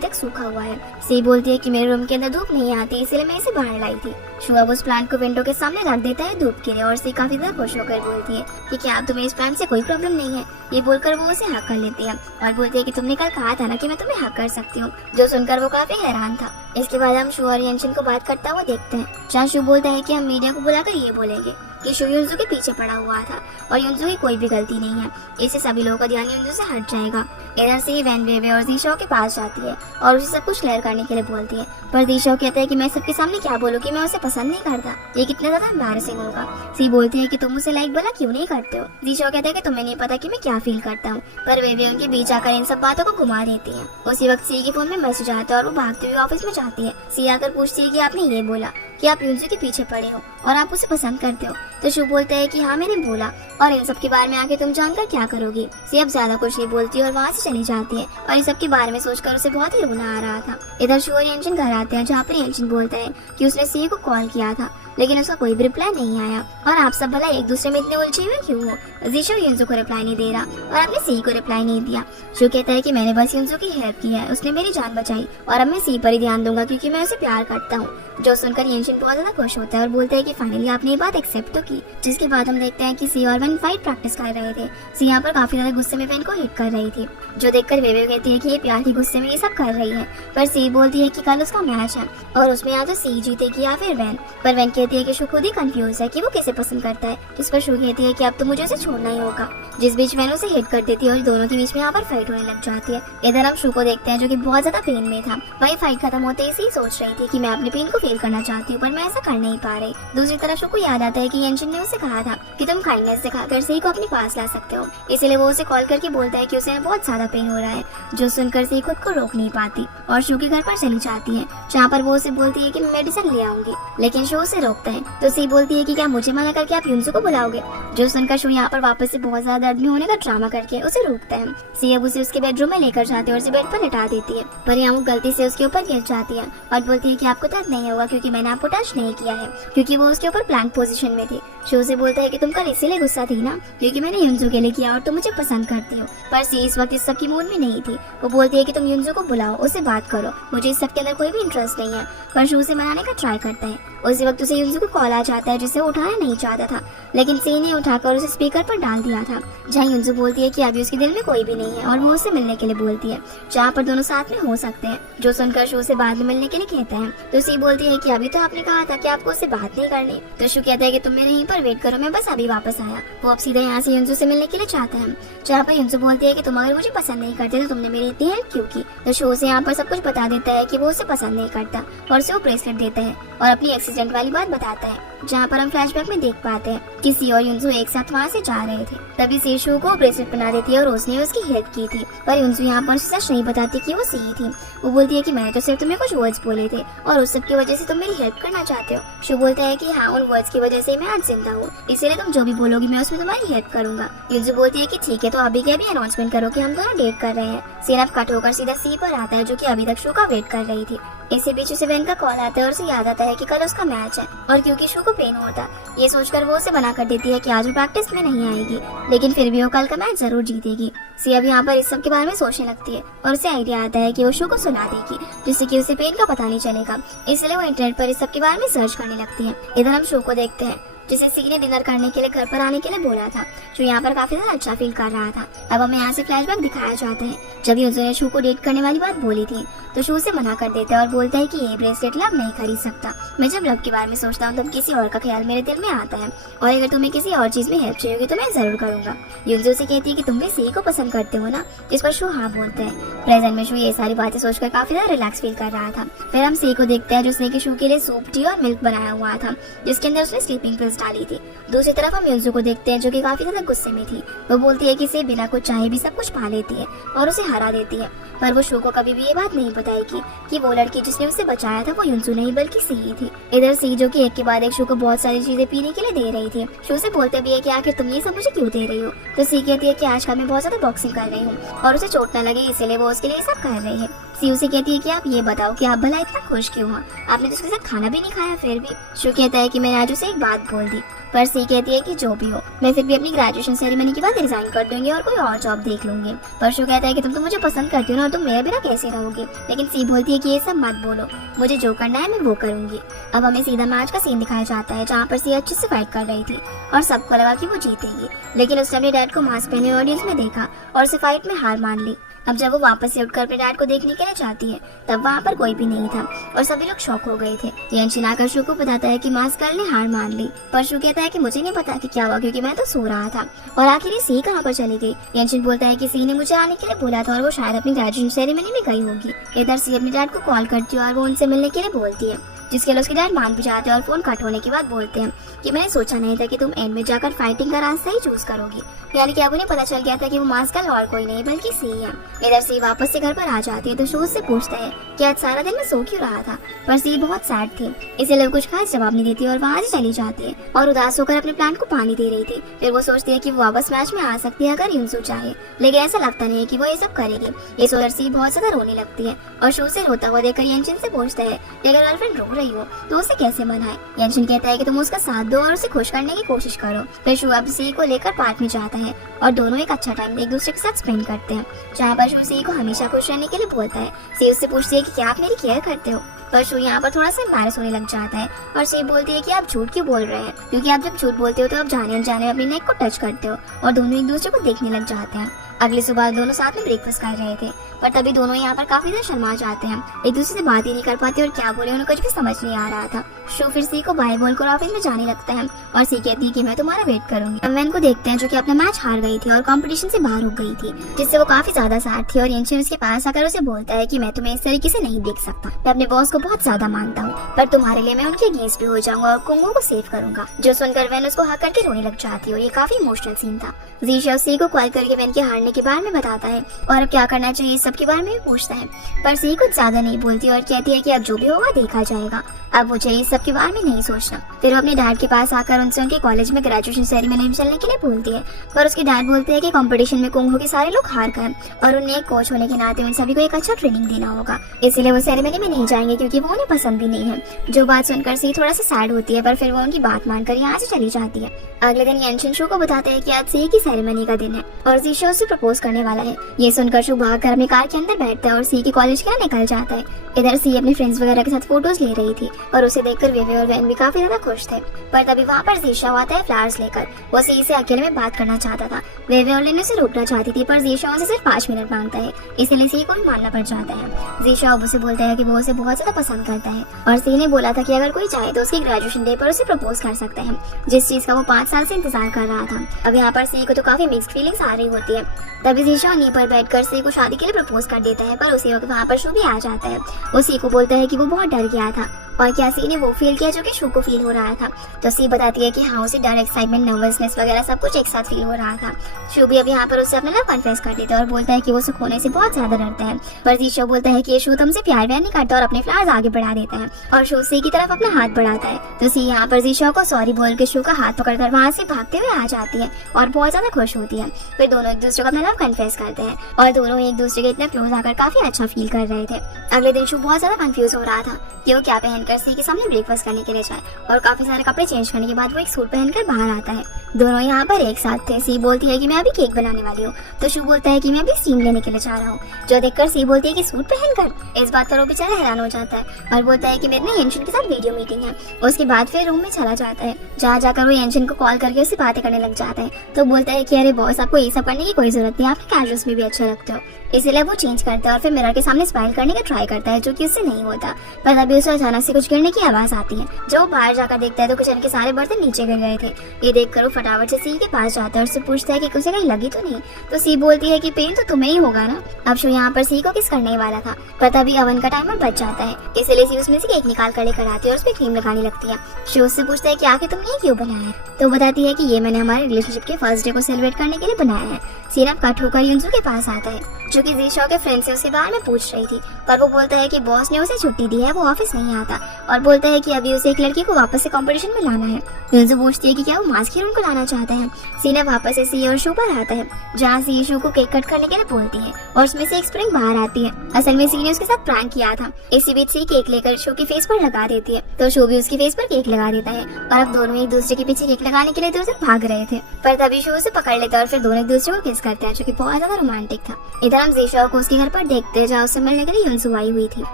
तक सूखा हुआ है। सी बोलती है कि मेरे रूम के अंदर धूप नहीं आती, इसलिए मैं इसे बाहर लाई थी। शू अब उस प्लांट को विंडो के सामने रख देता है धूप के लिए, और सी काफी ज्यादा खुश होकर बोलती है कि क्या अब तुम्हें इस प्लांट से कोई प्रॉब्लम नहीं है। ये बोलकर वो उसे हक कर लेती है और बोलती है कि तुमने कल कहा था ना कि मैं तुम्हें हक कर सकती हूँ, जो सुनकर वो काफी हैरान था। इसके बाद हम शू और यंशिन को बात करता हुआ देखते हैं, जहाँ शू बोलता है कि हम मीडिया को बुलाकर ये बोलेंगे कि शू युनजू के पीछे पड़ा हुआ था और युनजू की कोई भी गलती नहीं है, इससे सभी लोगों का ध्यान युनजू से हट जाएगा। इधर से वैन वेवे और जीशो के पास जाती है और उसे सब कुछ क्लियर करने के लिए बोलती है, पर जीशो कहता है कि मैं सबके सामने क्या बोलूं कि मैं उसे पसंद नहीं करता, ये कितना ज्यादा एम्बैरेसिंग होगा। सी बोलती है कि तुम उसे लाइक भला क्यों नहीं करते हो। जीशो कहता है कि तुम्हें नहीं पता कि मैं क्या फील करता हूँ, पर वेवे उनके बीच आकर इन सब बातों को घुमा देती है। उसी वक्त सी के फोन में मैसेज आता है और वो भागते हुए ऑफिस में जाती है। सी आकर पूछती है कि आपने ये बोला कि आप युनजू के पीछे पड़े हो और आप उसे पसंद करते हो, तो शू बोलता है कि हाँ मैंने बोला, और इन सब के बारे में आके तुम जानकर क्या करोगी। सी अब ज्यादा कुछ नहीं बोलती और वहाँ से चली जाती है, और इन सब के बारे में सोचकर उसे बहुत ही रोना आ रहा था। इधर शू और यंशिन घर आते हैं, जहाँ पर यंशिन बोलता है कि उसने सी को कॉल किया था, लेकिन उसका कोई भी रिप्लाई नहीं आया, और आप सब भला एक दूसरे में इतने उलझे हुए क्यों हो। जीशो युनजू को रिप्लाई नहीं दे रहा और आपने सी को रिप्लाई नहीं दिया। शू कहता है कि मैंने बस युनजू की हेल्प की है, उसने मेरी जान बचाई, और अब मैं सी पर ही ध्यान दूंगा क्योंकि मैं उसे प्यार करता हूँ। जो सुनकर यंशिन बहुत ज्यादा खुश होता है और बोलता है कि फाइनली आपने ये बात एक्सेप्ट तो की। जिसके बाद हम देखते हैं कि सी और वैन फाइट प्रैक्टिस कर रहे थे। सी यहाँ पर काफी ज्यादा गुस्से में वैन को हिट कर रही थी, जो देखकर वेवे कहती है कि ये प्यार के गुस्से में ये सब कर रही है, पर सी बोलती है कि कल उसका मैच है और उसमें या तो सी जीतेगी या फिर वैन। पर वैन कहती है कि शू खुद ही कंफ्यूज है कि वो किसे पसंद करता है, जिस पर शू कहती है कि अब तो मुझे उसे छोड़ना ही होगा। जिस बीच वैन उसे हिट कर देती है और दोनों के बीच में यहाँ पर फाइट होने लग जाती है। इधर हम शू को देखते हैं जो कि बहुत ज्यादा पेन में था। वही फाइट खत्म होते ही सी सोच रही थी कि मैं अपने पेन को फील करना चाहती हूँ, पर मैं ऐसा कर नहीं पा रही। दूसरी तरफ शू को याद आता है कि यंशिन ने उसे कहा था कि तुम काइंडनेस दिखाकर सी को अपने पास ला सकते हो, इसलिए वो उसे कॉल करके बोलता है कि उसे बहुत ज्यादा पेन हो रहा है, जो सुनकर सी खुद को रोक नहीं पाती और शू के घर पर चली जाती है, जहाँ पर वो उसे बोलती है कि मैं मेडिसिन ले आऊंगी, लेकिन शू उसे रोकता है। तो सी बोलती है कि क्या मुझे मना करके आप युनजू को बुलाओगे, जो सुनकर शू यहाँ पर वापस से बहुत ज्यादा दर्द में होने का ड्रामा करके उसे रोकता है। सी अब उसे उसके बेडरूम में लेकर जाती है और उसे बेड पर लिटा देती है, पर यहाँ वो गलती से उसके ऊपर गिर जाती है और बोलती है कि आपको दर्द नहीं होगा क्योंकि मैंने आपको टच नहीं किया है, क्योंकि वो उसके ऊपर प्लैंक पोजीशन में थी। शू से बोलता है कि तुम कल इसीलिए गुस्सा थी ना क्योंकि मैंने युनजू के लिए किया और तुम मुझे पसंद करती हो, पर सी इस वक्त इस सब की मूड में नहीं थी। वो बोलती है कि तुम युनजू को बुलाओ, उससे बात करो, मुझे इस सब के अंदर कोई भी इंटरेस्ट नहीं है, पर शू से मनाने का ट्राई करता है। उसी वक्त उसे युनजू को कॉल आ जाता है जिसे उठाना नहीं चाहता था, लेकिन सी ने उठाकर उसे स्पीकर पर डाल दिया था, जहाँ युनजू बोलती है कि अभी उसके दिल में कोई भी नहीं है और वो उससे मिलने के लिए बोलती है, जहाँ पर दोनों साथ में हो सकते हैं। जो सुनकर शू से बाद में मिलने के लिए कहता है, तो सी बोलती है कि अभी तो आपने कहा था कि आपको उससे बात नहीं करनी। तो शू कहता है कि तुम मेरे यहीं पर वेट करो, मैं बस अभी वापस आया। वो अब सीधा यहाँ से युनजू से मिलने के लिए चाहता है, जहाँ पर युनजू बोलती है कि तुम अगर मुझे पसंद नहीं करते तो तुमने मेरी इतनी हेल्प क्यों की। तो शू से यहाँ पर सब कुछ बता देता है कि वो उसे पसंद नहीं करता और उसे वो ब्रेसलेट देता है और अपनी एक्सीडेंट वाली बात बताता है, जहाँ पर हम फ्लैशबैक में देख पाते हैं कि सी और युनजू एक साथ वहाँ से जा रहे थे। तभी सी शू को ब्रेसलेट बना देती है और उसने उसकी हेल्प की थी, पर युनजू यहाँ पर उसे सच नहीं बताती कि वो सी थी। वो बोलती है कि मैंने तो सिर्फ तुम्हें कुछ वर्ड्स बोले थे और उस सब की वजह से तुम मेरी हेल्प करना चाहते हो। शू बोलता है कि हाँ, उन वर्ड्स की वजह से मैं आज जिंदा हूँ, इसीलिए तुम जो भी बोलोगी मैं उसमें तुम्हारी हेल्प करूंगा। युनजू बोलती है कि ठीक है, तो अभी के अभी अनाउंसमेंट करो कि हम दोनों डेट कर रहे हैं। सीन अब कट होकर सीधा सी पर आता है, जो कि अभी तक शू का वेट कर रही थी। इसी बीच उसे वैन का कॉल आता है और उसे याद आता है कि कल उसका मैच है, और क्योंकि शू को पेन होता ये सोचकर वो उसे मना कर देती है कि आज वो प्रैक्टिस में नहीं आएगी, लेकिन फिर भी वो कल का मैच जरूर जीतेगी। सी अब यहाँ पर इस सब के बारे में सोचने लगती है और उसे आइडिया आता है कि वो शू को सुना देगी, जिससे कि उसे पेन का पता नहीं चलेगा, इसलिए वो इंटरनेट पर इस सब के बारे में सर्च करने लगती है। इधर हम शू को देखते हैं जिसे सी ने डिनर करने के लिए घर पर आने के लिए बोला था, जो यहाँ पर काफी ज्यादा अच्छा फील कर रहा था। अब हमें यहाँ से फ्लैशबैक दिखाया जाता है जब युनजू ने शू को डेट करने वाली बात बोली थी, तो शू से मना कर देता है और बोलता है कि ये ब्रेसलेट लव नहीं खरीद सकता। मैं जब लव के बारे में सोचता हूँ तब किसी और का ख्याल मेरे दिल में आता है, और अगर तुम्हें किसी और चीज में हेल्प चाहिए होगी तो मैं जरूर करूंगा। युनजू से कहती है कि तुम भी सी को पसंद करते हो ना, जिस पर शू हाँ बोलते हैं। प्रेजेंट में शू ये सारी बातें सोचकर काफी ज्यादा रिलैक्स फील कर रहा था। फिर हम सी को देखते हैं जिसने कि शू के लिए सूप, टी और मिल्क बनाया हुआ था, जिसके अंदर उसने स्लीपिंग पिल्स डाली थी। दूसरी तरफ हम युनजू को देखते हैं जो कि काफी ज्यादा गुस्से में थी। वो बोलती है कि इसे बिना कुछ चाहे भी सब कुछ पा लेती है और उसे हरा देती है। पर वो शू को कभी भी ये बात नहीं बताएगी कि वो लड़की जिसने उसे बचाया था वो युनसू नहीं बल्कि सी ही थी। इधर सी जो कि एक के बाद एक शू को बहुत सारी चीजें पीने के लिए दे रही थी। शू से बोलते भी है कि आखिर तुम ये सब मुझे क्यों दे रही हो। तो सी कहती है कि आजकल मैं बहुत ज्यादा बॉक्सिंग कर रही हूँ और उसे चोट न लगे इसीलिए वो उसके लिए सब कर रही है। सी उसे कहती है कि आप ये बताओ कि आप भला इतना खुश क्यों हो, आपने तो उसके साथ खाना भी नहीं खाया फिर भी। शू कहता है कि मैंने आज उसे एक बात बोल दी, पर सी कहती है कि जो भी हो मैं फिर भी अपनी ग्रेजुएशन सेरेमनी के बाद रिजाइन कर दूंगी और कोई और जॉब देख लूंगी। पर शू कहता है कि तुम तो मुझे पसंद करती हो ना, तुम मेरे बिना कैसे रहोगे। लेकिन सी बोलती है कि ये सब मत बोलो, मुझे जो करना है मैं वो करूंगी। अब हमें सीधा मैच का सीन दिखाया जाता है जहाँ पर सी अच्छे से फाइट कर रही थी और सबको लगा कि वो जीतेगी, लेकिन उसने अपने डैड को मास्क पहने ऑडियंस में देखा और उसे फाइट में हार मान ली। अब जब वो वापस से उठकर अपने डैड को देखने के लिए जाती है तब वहाँ पर कोई भी नहीं था और सभी लोग शॉक हो गए थे। यंशिन आकर शू को बताता है कि मास्क गर्ल ने हार मान ली, पर शू कहता है कि मुझे नहीं पता कि क्या हुआ क्योंकि मैं तो सो रहा था। और आखिर ये सी कहाँ पर चली गई। यंशिन बोलता है कि सी ने मुझे आने के लिए बोला था और वो शायद अपनी ग्रेजुएशन सेरेमनी में गई होगी। इधर सी अपने डैड को कॉल करती है और वो उनसे मिलने के लिए बोलती है, जिसके लिए उसके डैड मान भी जाते हैं और फोन कट होने के बाद बोलते हैं कि मैंने सोचा नहीं था कि तुम एंड में जाकर फाइटिंग का रास्ता ही चूज करोगी। यानी कि अब उन्हें पता चल गया था कि वो मास्क गर्ल और कोई नहीं बल्कि सी है। इधर सी वापस से घर पर आ जाती है तो शू से पूछता है कि आज सारा दिन मैं सो क्यों रहा था, पर सी बहुत सैड थी इसीलिए वो कुछ खास जवाब नहीं देती और वहाँ से चली जाती है और उदास होकर अपने प्लान को पानी दे रही थी। फिर वो सोचती है कि वो वापस मैच में आ सकती है अगर युनसू चाहे, लेकिन ऐसा लगता नहीं है कि वो ये सब करेगी। ये सोचकर सी बहुत ज्यादा रोने लगती है और शू से रोता हुआ देखकर यंशिन से पूछता है कि अगर गर्लफ्रेंड रो रही हो तो उसे कैसे मनाए। यंशिन कहता है कि तुम उसका साथ दो और उसे खुश करने की कोशिश करो। फिर शू अब सी को लेकर पार्क में जाता है और दोनों एक अच्छा टाइम एक दूसरे के साथ स्पेंड करते हैं, जहाँ पर शू सी को हमेशा खुश रहने के लिए बोलता है। सी उससे पूछती है कि क्या आप मेरी केयर करते हो, पर शू यहाँ पर थोड़ा सा एम्बैरेस होने लग जाता है और सी बोलती है कि आप झूठ क्यों बोल रहे हैं, क्योंकि आप जब झूठ बोलते हो तो आप जाने अनजाने अपनी नेक को टच करते हो और दोनों एक दूसरे को देखने लग जाते हैं। अगली सुबह दोनों साथ में ब्रेकफास्ट कर रहे थे, पर तभी दोनों यहाँ पर काफी ज्यादा शर्मा जाते हैं, एक दूसरे से बात ही नहीं कर पाते और क्या बोले उन्हें कुछ भी समझ नहीं आ रहा था। शो फिर सी को बाय बोलकर ऑफिस में जाने लगता है और सी कहती है कि मैं तुम्हारा वेट करूंगी। हम वैन को देखते हैं जो कि अपना मैच हार गई थी और कंपटीशन से बाहर हो गई थी, जिससे वो काफी ज्यादा सैड थी। और यंशिन उसके पास आकर उसे बोलता है कि मैं तुम्हें इस तरीके से नहीं देख सकता, मैं अपने बॉस को बहुत ज्यादा मानता हूँ, पर तुम्हारे लिए मैं उनके अगेंस्ट भी हो जाऊंगा और कुंगो को सेव करूंगा। जो सुनकर वैन उसको हक करके रोने लग जाती है और ये काफी इमोशनल सीन था। जीशा सी को कॉल करके वैन के हारने के बारे में बताता है और अब क्या करना चाहिए इस सब के बारे में भी पूछता है, पर सी कुछ ज्यादा नहीं बोलती और कहती है कि अब जो भी होगा देखा जाएगा, अब मुझे इस सब के बारे में नहीं सोचना। फिर वो अपने डैड के पास आकर उनसे उनके कॉलेज में ग्रेजुएशन सेरेमनी में चलने के लिए बोलती है, पर उसके डैड बोलते हैं कि कंपटीशन में कुंग हो के सारे लोग हार गए और उन्हें एक कोच होने के नाते उन सभी को एक अच्छा ट्रेनिंग देना होगा, इसीलिए वो सेरेमनी में नहीं जाएंगे क्योंकि वो उन्हें पसंद भी नहीं है। जो बात सुनकर सी थोड़ा सा सैड होती है, पर फिर वो उनकी बात मानकर यहाँ से चली जाती है। अगले दिन यंशिन शो को बताते हैं कि आज सी की सेरेमनी का दिन है और जीशा उसे प्रपोज करने वाला है। ये सुनकर शो भागकर अपनी कार के अंदर बैठता है और सी के कॉलेज के लिए निकल जाता है। इधर सी अपने फ्रेंड्स वगैरह के साथ फोटोज ले रही थी और उसे देखकर वेवे और वैन भी काफी ज्यादा खुश थे, पर तभी वहाँ पर जीशा आता है फ्लावर्स लेकर। वो सी से अकेले में बात करना चाहता था। वेवे और लेने उसे रोकना चाहती थी, पर जीशा उसे सिर्फ 5 मिनट मांगता है, इसलिए सी को भी मानना पड़ जाता है। जीशा अब उसे बोलता है कि वो उसे बहुत ज्यादा पसंद करता है और सी ने बोला था कि अगर कोई चाहे तो उसकी ग्रेजुएशन डे पर उसे प्रपोज कर सकता है, जिस चीज का वो 5 साल से इंतजार कर रहा था। अब यहाँ पर सी को तो काफी मिक्स्ड फीलिंग्स आ रही होती है। तभी जीशा नी पर बैठकर सी को शादी के लिए प्रपोज कर देता है, पर उसी वक्त वहाँ पर शू भी आ जाता है। वो सी को बोलता है कि वो बहुत डर गया था और क्या सी ने वो फील किया जो कि शू को फील हो रहा था। तो सी बताती है कि हाँ उसे डर, एक्साइटमेंट, नर्वसनेस वगैरह सब कुछ एक साथ फील हो रहा था। शू भी अब यहाँ पर उससे अपना लव कन्फेस कर देता है और बोलता है कि वो सुख होने से बहुत ज्यादा डरता है, पर जीशा बोलता है कि ये शू तुमसे प्यार व्यार नहीं करता और अपने फ्लावर्स आगे बढ़ा देता है और शू सी की तरफ अपना हाथ बढ़ाता है। तो सी यहाँ पर जीशा को सॉरी बोल के शू का हाथ पकड़कर वहाँ से भागते हुए आ जाती है और बहुत ज्यादा खुश होती है। फिर दोनों एक दूसरे को अपना लव कन्फेस करते हैं और दोनों एक दूसरे के इतने क्लोज आकर काफी अच्छा फील कर रहे थे। अगले दिन शू बहुत ज्यादा कंफ्यूज हो रहा था कि वो क्या पहनकर सी के सामने ब्रेकफास्ट करने के लिए जाए और काफी सारे कपड़े चेंज करने के बाद वो एक सूट पहनकर बाहर आता है। दोनों यहाँ पर एक साथ थे। सी बोलती है कि मैं अभी केक बनाने वाली हूँ, तो शू बोलता है कि मैं अभी स्टीम लेने के लिए जा रहा हूँ, जो देखकर सी बोलती है कि सूट पहनकर। इस बात पर वो बेचारा हैरान हो जाता है और बोलता है कि मेरे ना यंशिन के साथ वीडियो मीटिंग है। उसके बाद फिर रूम में चला जाता है, जहाँ जाकर वो यंशिन को कॉल करके उससे बातें करने लग जाता है। तो बोलता है कि अरे बॉस, आपको ये सब करने की कोई जरूरत नहीं, आप कैजुअल्स में भी अच्छे लगते हो। इसीलिए वो चेंज करता है और फिर मिरर के सामने स्माइल करने का ट्राई करता है, जो कि उससे नहीं होता। पर तभी उसे अचानक से कुछ गिरने की आवाज आती है। जब वो बाहर जाकर देखता है तो किचन के सारे बर्तन नीचे गिर गए थे। ये देखकर वो फटाफट फटाफट से सी के पास जाता है और उससे पूछता है कि उसे कहीं लगी तो नहीं। तो सी बोलती है कि पेन तो तुम्हें ही होगा ना। अब शो यहाँ पर सी को किस करने वाला था, पर तभी अवन का टाइमर बच जाता है, इसलिए सी उसमें से केक निकाल कर लेकर आती है और उसमें क्रीम लगाने लगती है। शो उससे पूछता है कि आखिर तुमने ये क्यों बनाया है, तो बताती है कि ये मैंने हमारे रिलेशनशिप के फर्स्ट डे को सेलिब्रेट करने के लिए बनाया है। सीन अब कट होकर युनजू के पास आता है, जो कि जी शॉ के फ्रेंड से उसके बारे में पूछ रही थी, पर वो बोलता है कि बॉस ने उसे छुट्टी दी है, वो ऑफिस नहीं आता, और बोलता है कि अभी उसे एक लड़की को वापस से कंपटीशन में लाना है। युनजू पूछती है कि क्या वो मास्क हीरोइन को लाना चाहता है। सीना वापस से सी और शो पर आता है, जहाँ सी शो को केक कट करने के लिए बोलती है और उसमें से एक स्प्रिंग बाहर आती है। असल में सी ने उसके साथ प्रैंक किया था। इसी बीच सी केक लेकर शो के फेस पर लगा देती है, तो शो भी उसके फेस पर केक लगा देता है और अब दोनों एक दूसरे के पीछे केक लगाने के लिए तो उसे भाग रहे थे, पर तभी शो उसे पकड़ लेता है और फिर दोनों एक दूसरे को किस करते हैं, जो कि बहुत ज्यादा रोमांटिक था। इधर हम जीशा को उसके घर पर देखते हैं, जहाँ उससे मिलने के लिए युनजू आई हुई थी।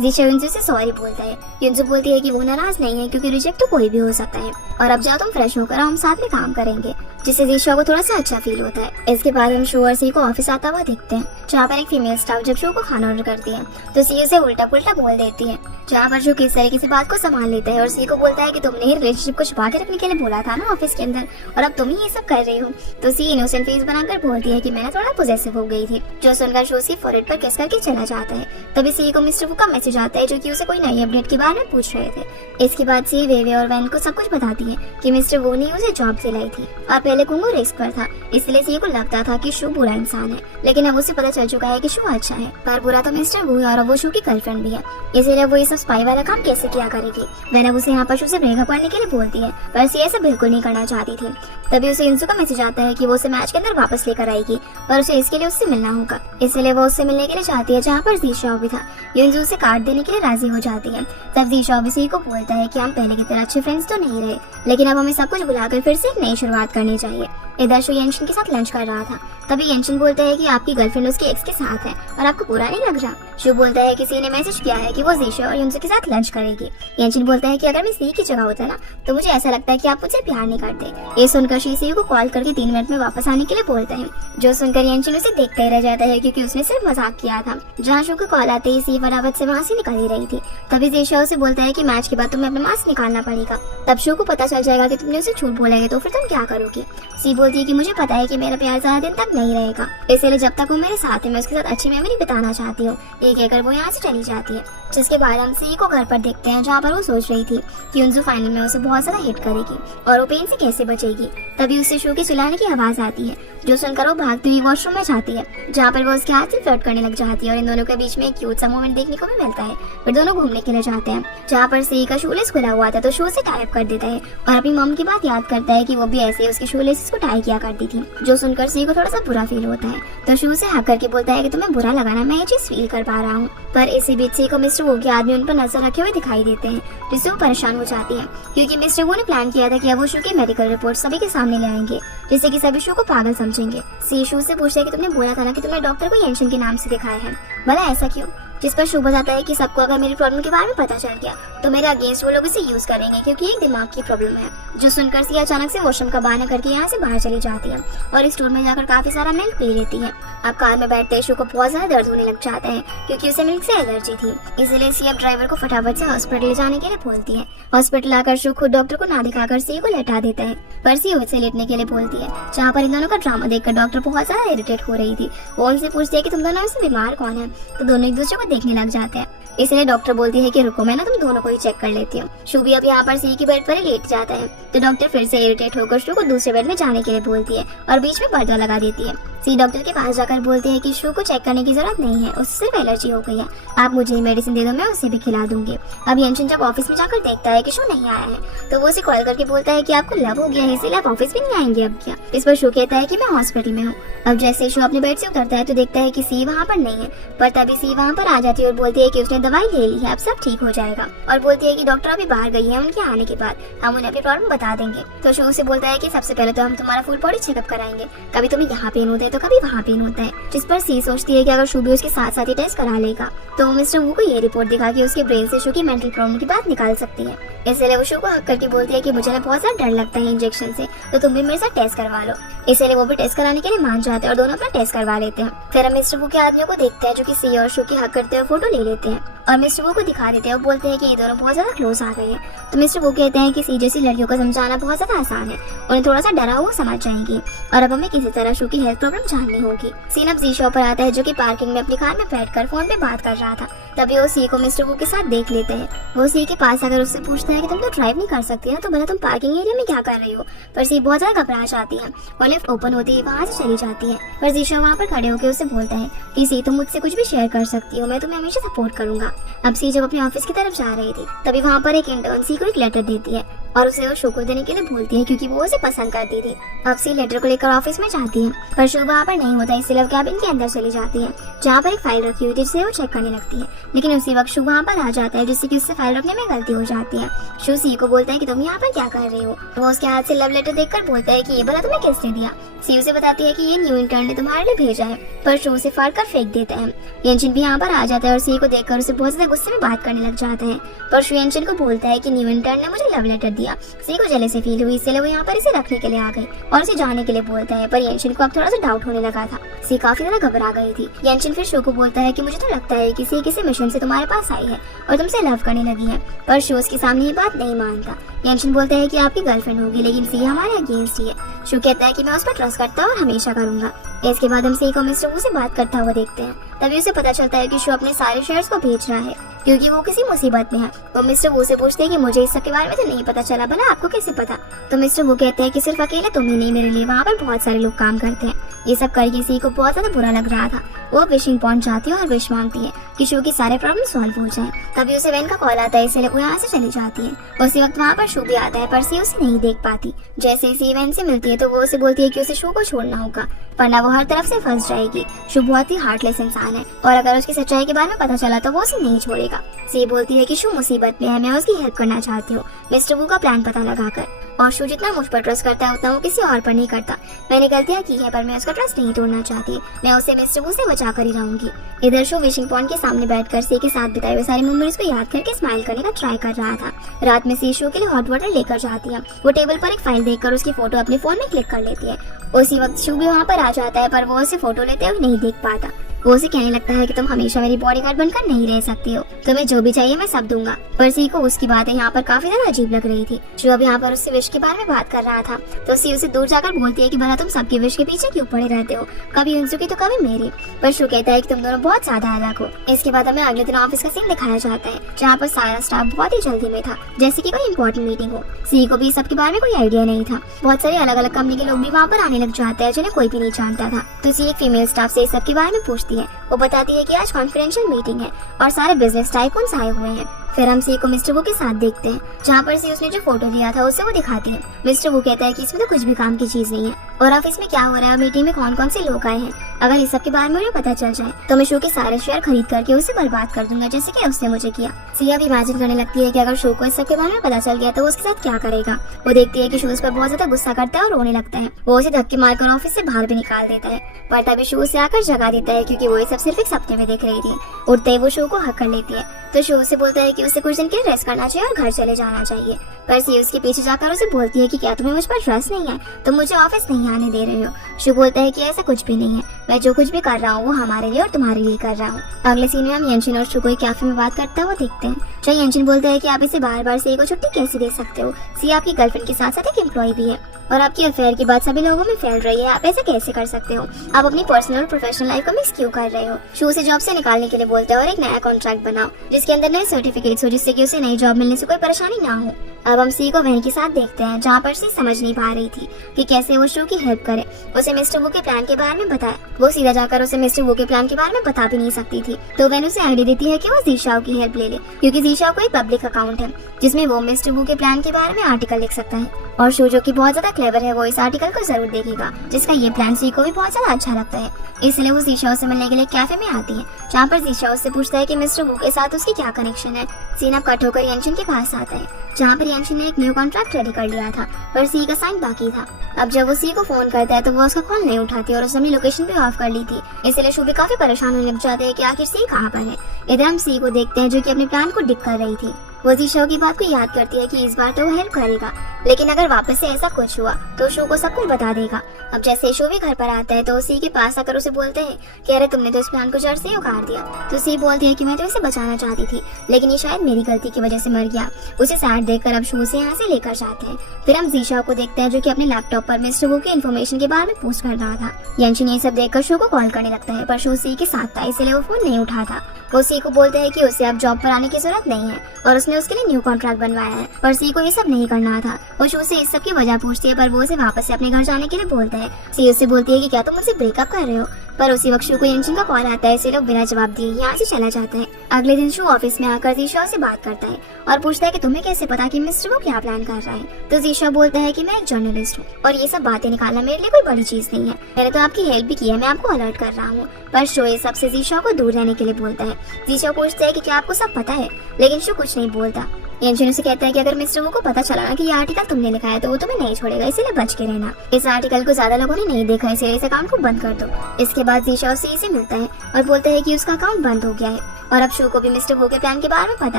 जीशा युनजू से सॉरी बोलता है। युनजू बोलती है कि वो नाराज नहीं है, क्योंकि रिजेक्ट तो कोई भी हो सकता है, और अब जाओ तुम फ्रेश होकर हम साथ में काम करेंगे, जिससे जीशा को थोड़ा सा अच्छा फील होता है। इसके बाद हम शो और सी को ऑफिस आता हुआ देखते हैं, जहाँ पर एक फीमेल स्टाफ जब शो को खाना ऑर्डर करती है तो सी उसे उल्टा पुल्टा बोल देती है, जहाँ पर शो किस तरीके से बात को संभाल लेता है और सी को बोलता है कि तुमने ही रिलेशनशिप को छुपा के रखने के लिए बोला था ना ऑफिस के अंदर, और अब तुम ही ये सब कर रही हो। तो सी इनोसेंट फेस बनाकर बोलती है कि मैंने थोड़ा पॉसेसिव हो गई थी, जो सुनकर शो सी फॉरहेड पर किस करके चला जाता है। तभी सी को मिस्टर वू का मैसेज आता है, जो कि उसे कोई नई अपडेट के बारे में पूछ रहे थे। इसके बाद सी वेवे और वैन को सब कुछ बताती है कि मिस्टर वू ने उसे जॉब दिलाई थी और पहले कुंगू रिस्क पर था, इसलिए सी को लगता था कि शो बुरा इंसान है, लेकिन अब उसे पता चल चुका है कि शो अच्छा है, पर बुरा तो मिस्टर वू और अब वो शो की गर्लफ्रेंड भी है, इसीलिए वो ये सब स्पाई वाला काम कैसे किया करेगी। वैन अब उसे यहाँ पर शो से ब्रेकअप करने के लिए बोलती है, पर सी ऐसा बिल्कुल नहीं करना चाहती थी। तभी उसे इंसू का मैसेज आता है कि वो उसे मैच के अंदर वापस लेकर आएगी, पर उसे इसके लिए उससे मिलना होगा, इसलिए वो उससे मिलने के लिए चाहती है, जहाँ पर जीशा भी था। युनजू उसे कार्ड देने के लिए राजी हो जाती है। तब जीशा भी सी को बोलता है कि हम पहले की तरह अच्छे फ्रेंड्स तो नहीं रहे, लेकिन अब हमें सब कुछ भुलाकर फिर से एक नई शुरुआत करनी चाहिए। इधर शो येंशिन के साथ लंच कर रहा था, तभी येंशिन बोलता है कि आपकी गर्लफ्रेंड उसके एक्स के साथ है और आपको बुरा नहीं लग रहा। शो बोलता है किसी ने मैसेज किया है कि वो जीशा और युनजू के साथ लंच करेगी। येंशिन बोलता है कि अगर मैं सी की जगह होता ना तो मुझे ऐसा लगता है कि आप मुझसे प्यार नहीं करते। ये सुनकर सी को कॉल करके 3 मिनट में वापस आने के लिए बोलता है, जो सुनकर येंशिन उसे देखते ही रह जाता है, क्योंकि उसने सिर्फ मजाक किया था। जहाँ शो को कॉल आते ही सी फटाफट से वहाँ से निकल ही रही थी। तभी जीशा उसे बोलता है कि मैच के बाद तुम्हें अपना मास्क निकालना पड़ेगा, तब शो को पता चल जाएगा कि तुमने उसे झूठ बोला है, तो फिर तुम क्या करोगी। सी बोलती है कि मुझे पता है कि मेरा प्यार ज्यादा दिन तक नहीं रहेगा, इसलिए जब तक वो मेरे साथ है मैं उसके साथ अच्छी मेमोरी बिताना चाहती हूँ। ये कहकर वो यहाँ से चली जाती है। जिसके बाद हम सी को घर पर देखते हैं, जहाँ पर वो सोच रही थी कि युनजू फाइनल में उसे बहुत ज्यादा हिट करेगी और वो पेन से कैसे बचेगी। तभी उसे शो की चिल्लाने की आवाज आती है, जो सुनकर वो भागती हुई वॉशरूम में जाती है, जहाँ पर वो उसके हाथ से फ्लर्ट करने लग जाती है और इन दोनों के बीच में एक क्यूट सा मोमेंट देखने को भी मिलता है। फिर दोनों घूमने के लिए जाते हैं, जहाँ पर सी का शूलेस खुला हुआ था, तो शो से टाइप कर देता है और अपनी मॉम की बात याद करता है कि वो भी ऐसे उसके शूलेस को टाई किया करती थी, जो सुनकर सी को थोड़ा सा बुरा फील होता है। तो शू से हक करके बोलता है कि तुम्हें बुरा लगा ना, मैं ये चीज फील कर पा रहा हूँ। पर इसी बीच सी को मिस्टर वो के आदमी उन पर नजर रखे हुए दिखाई देते हैं, जिससे वो परेशान हो जाती है, क्योंकि मिस्टर वो ने प्लान किया था कि अब वो शू की मेडिकल रिपोर्ट सभी के सामने ले आएंगे, जिससे कि सभी शू को पागल समझेंगे। सी शू से पूछता है कि तुमने बोला था ना कि तुमने डॉक्टर को येंशिन के नाम से दिखाया है, भला ऐसा क्यों। जिस पर शू बताता है कि सबको अगर मेरी प्रॉब्लम के बारे में पता चल गया तो मेरे अगेंस्ट वो लोग इसे यूज करेंगे, क्योंकि एक दिमाग की प्रॉब्लम है। जो सुनकर सी अचानक से वॉशरूम का बहाना करके यहाँ से बाहर चली जाती है और स्टोर में जाकर काफी सारा मिल्क पी लेती है। अब कार में बैठते शू को बहुत ज्यादा दर्द होने लग जाता है, क्योंकि उसे मिल्क से एलर्जी थी, इसलिए सी अब ड्राइवर को फटाफट से हॉस्पिटल ले जाने के लिए बोलती है। हॉस्पिटल आकर शू खुद डॉक्टर को ना दिखाकर सी को लेटा देता है, पर सी उसे लेटने के लिए बोलती है। जहाँ पर इन दोनों का ड्रामा देखकर डॉक्टर बहुत ज्यादा इरिटेट हो रही थी। वो उनसे पूछती है कि तुम दोनों में से बीमार कौन है, तो दोनों एक दूसरे को देखने लग जाते हैं। इसलिए डॉक्टर बोलती है कि रुको, मैं ना तुम दोनों को ही चेक कर लेती हूँ। शू भी अब यहाँ पर सी की बेड पर ही लेट जाता है, तो डॉक्टर फिर से इरिटेट होकर शू को दूसरे बेड में जाने के लिए बोलती है और बीच में पर्दा लगा देती है। सी डॉक्टर के पास जाकर बोलती है कि शू को चेक करने की जरूरत नहीं है, उससे सिर्फ एलर्जी हो गई है, आप मुझे मेडिसिन दे दो, मैं उसे भी खिला दूंगी। अब येंशिन जब ऑफिस में जाकर देखता है कि शू नहीं आया है, तो वो उसे कॉल करके बोलता है कि आपको लव हो गया है, इसीलिए आप ऑफिस भी नहीं आएंगे अब क्या। इस पर शू कहता है कि मैं हॉस्पिटल में हूँ। अब जैसे शू अपने बेड से उतरता है तो देखता है कि सी वहाँ पर नहीं है, पर तभी सी वहाँ पर आ जाती है और बोलती है कि उसने दवाई ले ली है, अब सब ठीक हो जाएगा, और बोलती है कि डॉक्टर अभी बाहर गई है, उनके आने के बाद हम उन्हें अपनी प्रॉब्लम बता देंगे। तो शू से बोलता है कि सबसे पहले तो हम तुम्हारा फुल बॉडी चेकअप कराएंगे, कभी तुम्हें यहाँ पेन होता है तो कभी वहाँ पेन होता है। जिस पर सी सोचती है कि अगर शू भी उसके साथ साथ ही टेस्ट करा लेगा तो मिस्टर वू को ये रिपोर्ट दिखा के उसके ब्रेन से शू की मेंटल प्रॉब्लम की बात निकाल सकती है। इसलिए वो शू को हक करके बोलती है कि मुझे ना बहुत ज्यादा डर लगता है इंजेक्शन से, तो तुम भी मेरे साथ टेस्ट करवा लो। इसलिए वो भी टेस्ट कराने के लिए मान जाते हैं और दोनों अपना टेस्ट करवा लेते हैं। फिर हम मिस्टर वू के आदमियों को देखते हैं, जो कि सी और शू की हक करते हुए फोटो ले लेते हैं और मिस्टर वू को दिखा देते हैं और बोलते हैं कि ये दोनों बहुत ज्यादा क्लोज आ गए हैं। तो मिस्टर वू कहते हैं कि सी जैसी लड़कियों को समझाना बहुत ज्यादा आसान है, उन्हें थोड़ा सा डरा हुआ समझ जाएंगी और अब हमें किसी तरह शू की हेल्थ प्रॉब्लम जाननी होगी। सीन अब जी शॉप पर आता है जो कि पार्किंग में अपनी कार में बैठकर फोन पे बात कर रहा था। तभी वो सी को मिस्टर वू के साथ देख लेते हैं। वो सी के पास आकर उससे पूछता है कि तुम तो ड्राइव नहीं कर सकती ना, तो भला तुम पार्किंग एरिया में क्या कर रही हो। पर सी बहुत ज्यादा घबरा जाती है और लिफ्ट ओपन होती है वहाँ से चली जाती है। पर जीशा वहाँ पर खड़े होकर उससे बोलता है कि सी तुम मुझसे कुछ भी शेयर कर सकती हो, मैं तुम्हें हमेशा सपोर्ट करूंगा। अब सी जब अपने ऑफिस की तरफ जा रही थी तभी वहाँ पर एक इंटर्न सी को एक लेटर देती है और उसे वो शो को देने के लिए बोलती है क्योंकि वो उसे पसंद करती थी। अब सी लेटर को लेकर ऑफिस में जाती है पर शो वहाँ पर नहीं होता, इसलिए वो कैबिन के अंदर चली जाती है जहाँ पर एक फाइल रखी हुई थी जिसे वो चेक करने लगती है। लेकिन उसी वक्त शो वहाँ पर आ जाता है जिससे कि उससे फाइल रखने में गलती हो जाती है। शो सी को बोलता है कि तुम यहाँ पर क्या कर रही हो। वो उसके हाथ से लव लेटर देखकर बोलता है कि ये भला तुम्हें किसने दिया। सी उसे बताती है कि ये न्यू इंटर्न ने तुम्हारे लिए भेजा है, पर शो उसे फाड़ कर फेंक देता है। येंशिन भी यहाँ पर आ जाता है और सी को देखकर उसे बहुत ज्यादा गुस्से में बात करने लग जाता है। पर शो येंशिन को बोलता है कि न्यू इंटर्न ने मुझे लव लेटर दिया। सी को जेलसी फील हुई, इसलिए वो यहाँ पर इसे रखने के लिए आ गई और इसे जाने के लिए बोलता है। पर येंशिन को अब थोड़ा सा डाउट होने लगा था, सी काफी ज्यादा घबरा गई थी। येंशिन फिर शो को बोलता है कि मुझे तो लगता है कि सी किसी मिशन से तुम्हारे पास आई है और तुमसे लव करने लगी है। पर शो उसके सामने ये बात नहीं मानता। येंशिन बोलता है कि आपकी गर्लफ्रेंड होगी लेकिन सी हमारे अगेंस्ट ही है। शो कहता है कि मैं उस पर ट्रस्ट करता हूँ और हमेशा करूंगा। इसके बाद हम सी को मिस्टर वू से बात करता हुआ देखते हैं। तभी उसे पता चलता है कि शो अपने सारे शेयर्स को बेच रहा है क्योंकि वो किसी मुसीबत में है। वो मिस्टर वू से पूछते हैं कि मुझे इस सब के बारे में तो नहीं पता चला, भला आपको कैसे पता। तो मिस्टर वू कहते हैं कि सिर्फ अकेले तुम ही नहीं, मेरे लिए वहाँ पर बहुत सारे लोग काम करते हैं। ये सब करके सी को बहुत ज्यादा बुरा लग रहा था। वो विशिंग पॉइंट जाती है और विश मांगती है कि शो की सारे प्रॉब्लम सॉल्व हो जाए। तभी उसे वेन का कॉल आता है, इसलिए वो यहाँ से चली जाती है। उसी वक्त वहाँ पर शो भी आता है पर सी उसे नहीं देख पाती। जैसे ही सी वेन से मिलती है तो वो उसे बोलती है कि उसे शो को छोड़ना होगा वरना वो हर तरफ से फंस जाएगी। शो बहुत ही हार्टलेस इंसान है और अगर उसकी सच्चाई के बारे में पता चला तो वो उसे नहीं छोड़ेगा। सी बोलती है कि शो मुसीबत में है, मैं उसकी हेल्प करना चाहती हूँ मिस्टर वू का प्लान पता लगाकर। और शो जितना मुझ पर ट्रस्ट करता है उतना वो किसी और पर नहीं करता। मैंने गलतियां की है पर मैं उसका ट्रस्ट नहीं तोड़ना चाहती, मैं उसे मिस्टर वू से बचा कर ही रहूंगी। इधर शो विशिंग पॉइंट के सामने बैठकर सी के साथ बिताए हुए सारे मेमोरीज को याद करके स्माइल करने का ट्राई कर रहा था। रात में सी शो के लिए हॉट वाटर लेकर जाती है। वो टेबल पर एक फाइल देखकर उसकी फोटो अपने फोन में क्लिक कर लेती है। उसी वक्त शो भी वहाँ पर आ जाता है पर वो उसे फोटो लेते हुए नहीं देख पाता। वो उसे कहने लगता है कि तुम हमेशा मेरी बॉडीगार्ड बनकर नहीं रह सकती हो, तुम्हें जो भी चाहिए मैं सब दूंगा। पर सी को उसकी बातें यहाँ पर काफी ज्यादा अजीब लग रही थी। जो अब यहाँ पर उससे विश के बारे में बात कर रहा था तो सी उसे दूर जाकर बोलती है कि भला तुम सबकी विश के पीछे क्यों पड़े रहते हो, कभी उनसू की तो कभी मेरी। पर शो कहता है कि तुम दोनों बहुत ज्यादा अलग हो। इसके बाद हमें अगले दिन ऑफिस का सीन दिखाया जाता है जहाँ पर सारा स्टाफ बहुत ही जल्दी में था जैसे की कोई इंपॉर्टेंट मीटिंग हो। सी को भी सबके बारे में कोई आइडिया नहीं था। बहुत सारे अलग अलग कंपनी के लोग भी वहाँ पर आने लग जाते हैं जिन्हें कोई भी नहीं जानता था। तो सी एक फीमेल स्टाफ से इस सब के बारे में पूछती है। वो बताती है कि आज कॉन्फिडेंशियल मीटिंग है और सारे बिजनेस टाइकून्स आए हुए हैं। फिर हम सी को मिस्टर वू के साथ देखते हैं जहाँ पर सी उसने जो फोटो लिया था उसे वो दिखाती है। मिस्टर वू कहता है कि इसमें तो कुछ भी काम की चीज नहीं है और ऑफिस में क्या हो रहा है, मीटिंग में कौन कौन से लोग आए हैं, अगर इस सब के बारे में मुझे पता चल जाए तो मैं शो के सारे शेयर खरीद करके उसे बर्बाद कर दूंगा जैसे कि उसने मुझे किया। सी अब इमेजिन करने लगती है कि अगर शो को इस सब के बारे में पता चल गया तो वो उसके साथ क्या करेगा। वो देखती है कि शो उस पर बहुत ज्यादा गुस्सा करता है और रोने लगता है। वो उसे धक्के मारकर ऑफिस से बाहर भी निकाल देता है पर तभी शो उसे आकर जगा देता है क्योंकि वो ये सब सिर्फ एक सपने में देख रही थी। उठते ही वो शो को हक कर लेती है तो शो उसे बोलता है कि उसे कुछ दिन के लिए रेस्ट करना चाहिए और घर चले जाना चाहिए। पर सी उसके पीछे जाकर उसे बोलती है कि क्या तुम्हें मुझ पर ट्रस्ट नहीं है, तुम मुझे ऑफिस नहीं आने दे रहे हो। शो बोलता है कि ऐसा कुछ भी नहीं है, मैं जो कुछ भी कर रहा हूँ वो हमारे लिए और तुम्हारे लिए कर रहा हूँ। अगले सीन में हम येंशिन और शो को एक कैफे में बात करता हुआ देखते हैं जहाँ येंशिन बोलता है कि आप इसे बार बार सी को छुट्टी कैसे दे सकते हो, सी आपकी गर्लफ्रेंड के साथ साथ एक एम्प्लॉय भी है और आपकी अफेयर की बात सभी लोगों में फैल रही है, आप ऐसे कैसे कर सकते हो, आप अपनी पर्सनल और प्रोफेशनल लाइफ को मिक्स क्यों कर रहे हो। शो से जॉब से निकालने के लिए बोलते हैं और एक नया कॉन्ट्रैक्ट बनाओ जिसके अंदर नए सर्टिफिकेट्स हो जिससे कि उसे नई जॉब मिलने से कोई परेशानी ना हो। अब हम सी को वहीं के साथ देखते हैं जहाँ पर सी समझ नहीं पा रही थी कि कैसे वो शो की हेल्प करे। उसे मिस्टर वू के प्लान के बारे में बताया, वो सीधा जाकर उसे मिस्टर वू के प्लान के बारे में बता भी नहीं सकती थी। तो वैन उसे आइडिया देती है कि वो जीशाओ की हेल्प ले ले क्योंकि जीशाओ को एक पब्लिक अकाउंट है जिसमें वो मिस्टर वू के प्लान के बारे में आर्टिकल लिख सकता है और शो जो कि बहुत ज्यादा क्लेवर है वो इस आर्टिकल को जरूर देखेगा जिसका ये प्लान सी को भी बहुत ज्यादा अच्छा लगता है। इसलिए वो जीशाओ से मिलने के लिए कैफे में आती है जहाँ पर जीशाओ से पूछता है कि मिस्टर वू के साथ उसकी क्या कनेक्शन है। सीन अब कट होकर येंशिन के पास आता है जहाँ पर येंशिन ने एक न्यू कॉन्ट्रैक्ट रेडी कर लिया था पर सी का साइन बाकी था। अब जब वो सी को फोन करता है तो वो उसका कॉल नहीं उठाती और उसने अपनी लोकेशन भी ऑफ कर ली थी। इसलिए शो भी काफी परेशान होने लग जाते हैं कि आखिर सी कहाँ पर है। इधर हम सी को देखते हैं जो कि अपने प्लान को डिक कर रही थी। वो जीशा की बात को याद करती है कि इस बार तो वो हेल्प करेगा, लेकिन अगर वापस से ऐसा कुछ हुआ तो शो को सब कुछ बता देगा। अब जैसे शो भी घर पर आता है तो सी के पास आकर उसे बोलते हैं कि अरे तुमने तो इस प्लान को जड़ से ही उखाड़ दिया। तो सी बोलती है कि मैं तो इसे बचाना चाहती थी, लेकिन ये शायद मेरी गलती की वजह से मर गया। उसे सैड देखकर अब शो से यहाँ से लेकर जाते हैं। फिर हम जीशा को देखते हैं जो कि अपने लैपटॉप पर मिस्टर वू के इन्फॉर्मेशन के बारे में पोस्ट कर रहा था। यंशिन ये सब देखकर शो को कॉल करने लगता है, पर शो सी के साथ था इसलिए वो फोन नहीं उठाता। वो सी को बोलते हैं कि उसे अब जॉब पर आने की जरूरत नहीं है और उसने उसके लिए न्यू कॉन्ट्रैक्ट बनवाया है, पर सी को ये सब नहीं करना था। वो शो से इस सब की वजह पूछती है, पर वो उसे वापस से अपने घर जाने के लिए बोलता है। सी उससे बोलती है कि क्या तुम मुझसे ब्रेकअप कर रहे हो, पर उसी वक्त शो को यंशिन का कॉल आता है, इसलिए लोग बिना जवाब दिए यहाँ से चला जाता है। अगले दिन शो ऑफिस में आकर जीशा से बात करता है और पूछता है कि तुम्हें कैसे पता कि मिस्टर वो क्या प्लान कर रहा है। तो जीशा बोलता है कि मैं एक जर्नलिस्ट हूँ और ये सब बातें निकालना मेरे लिए कोई बड़ी चीज नहीं है, मैंने तो आपकी हेल्प भी की है, मैं आपको अलर्ट कर रहा हूँ। पर शो ये सबसे जीशा को दूर रहने के लिए बोलता है। जीशा पूछता है कि क्या आपको सब पता है, लेकिन शो कुछ नहीं बोलता। यंशिन उसे कहता है कि अगर मिस्टर वो को पता चला ना कि ये आर्टिकल तुमने लिखा है तो वो तुम्हें नहीं छोड़ेगा, इसीलिए बच के रहना। इस आर्टिकल को ज्यादा लोगों ने नहीं देखा, इसलिए इस अकाउंट को बंद कर दो। इसके बाद जीशा सी से मिलता है और बोलता है कि उसका अकाउंट बंद हो गया है और अब शो को भी मिस्टर वो के प्लान के बारे में पता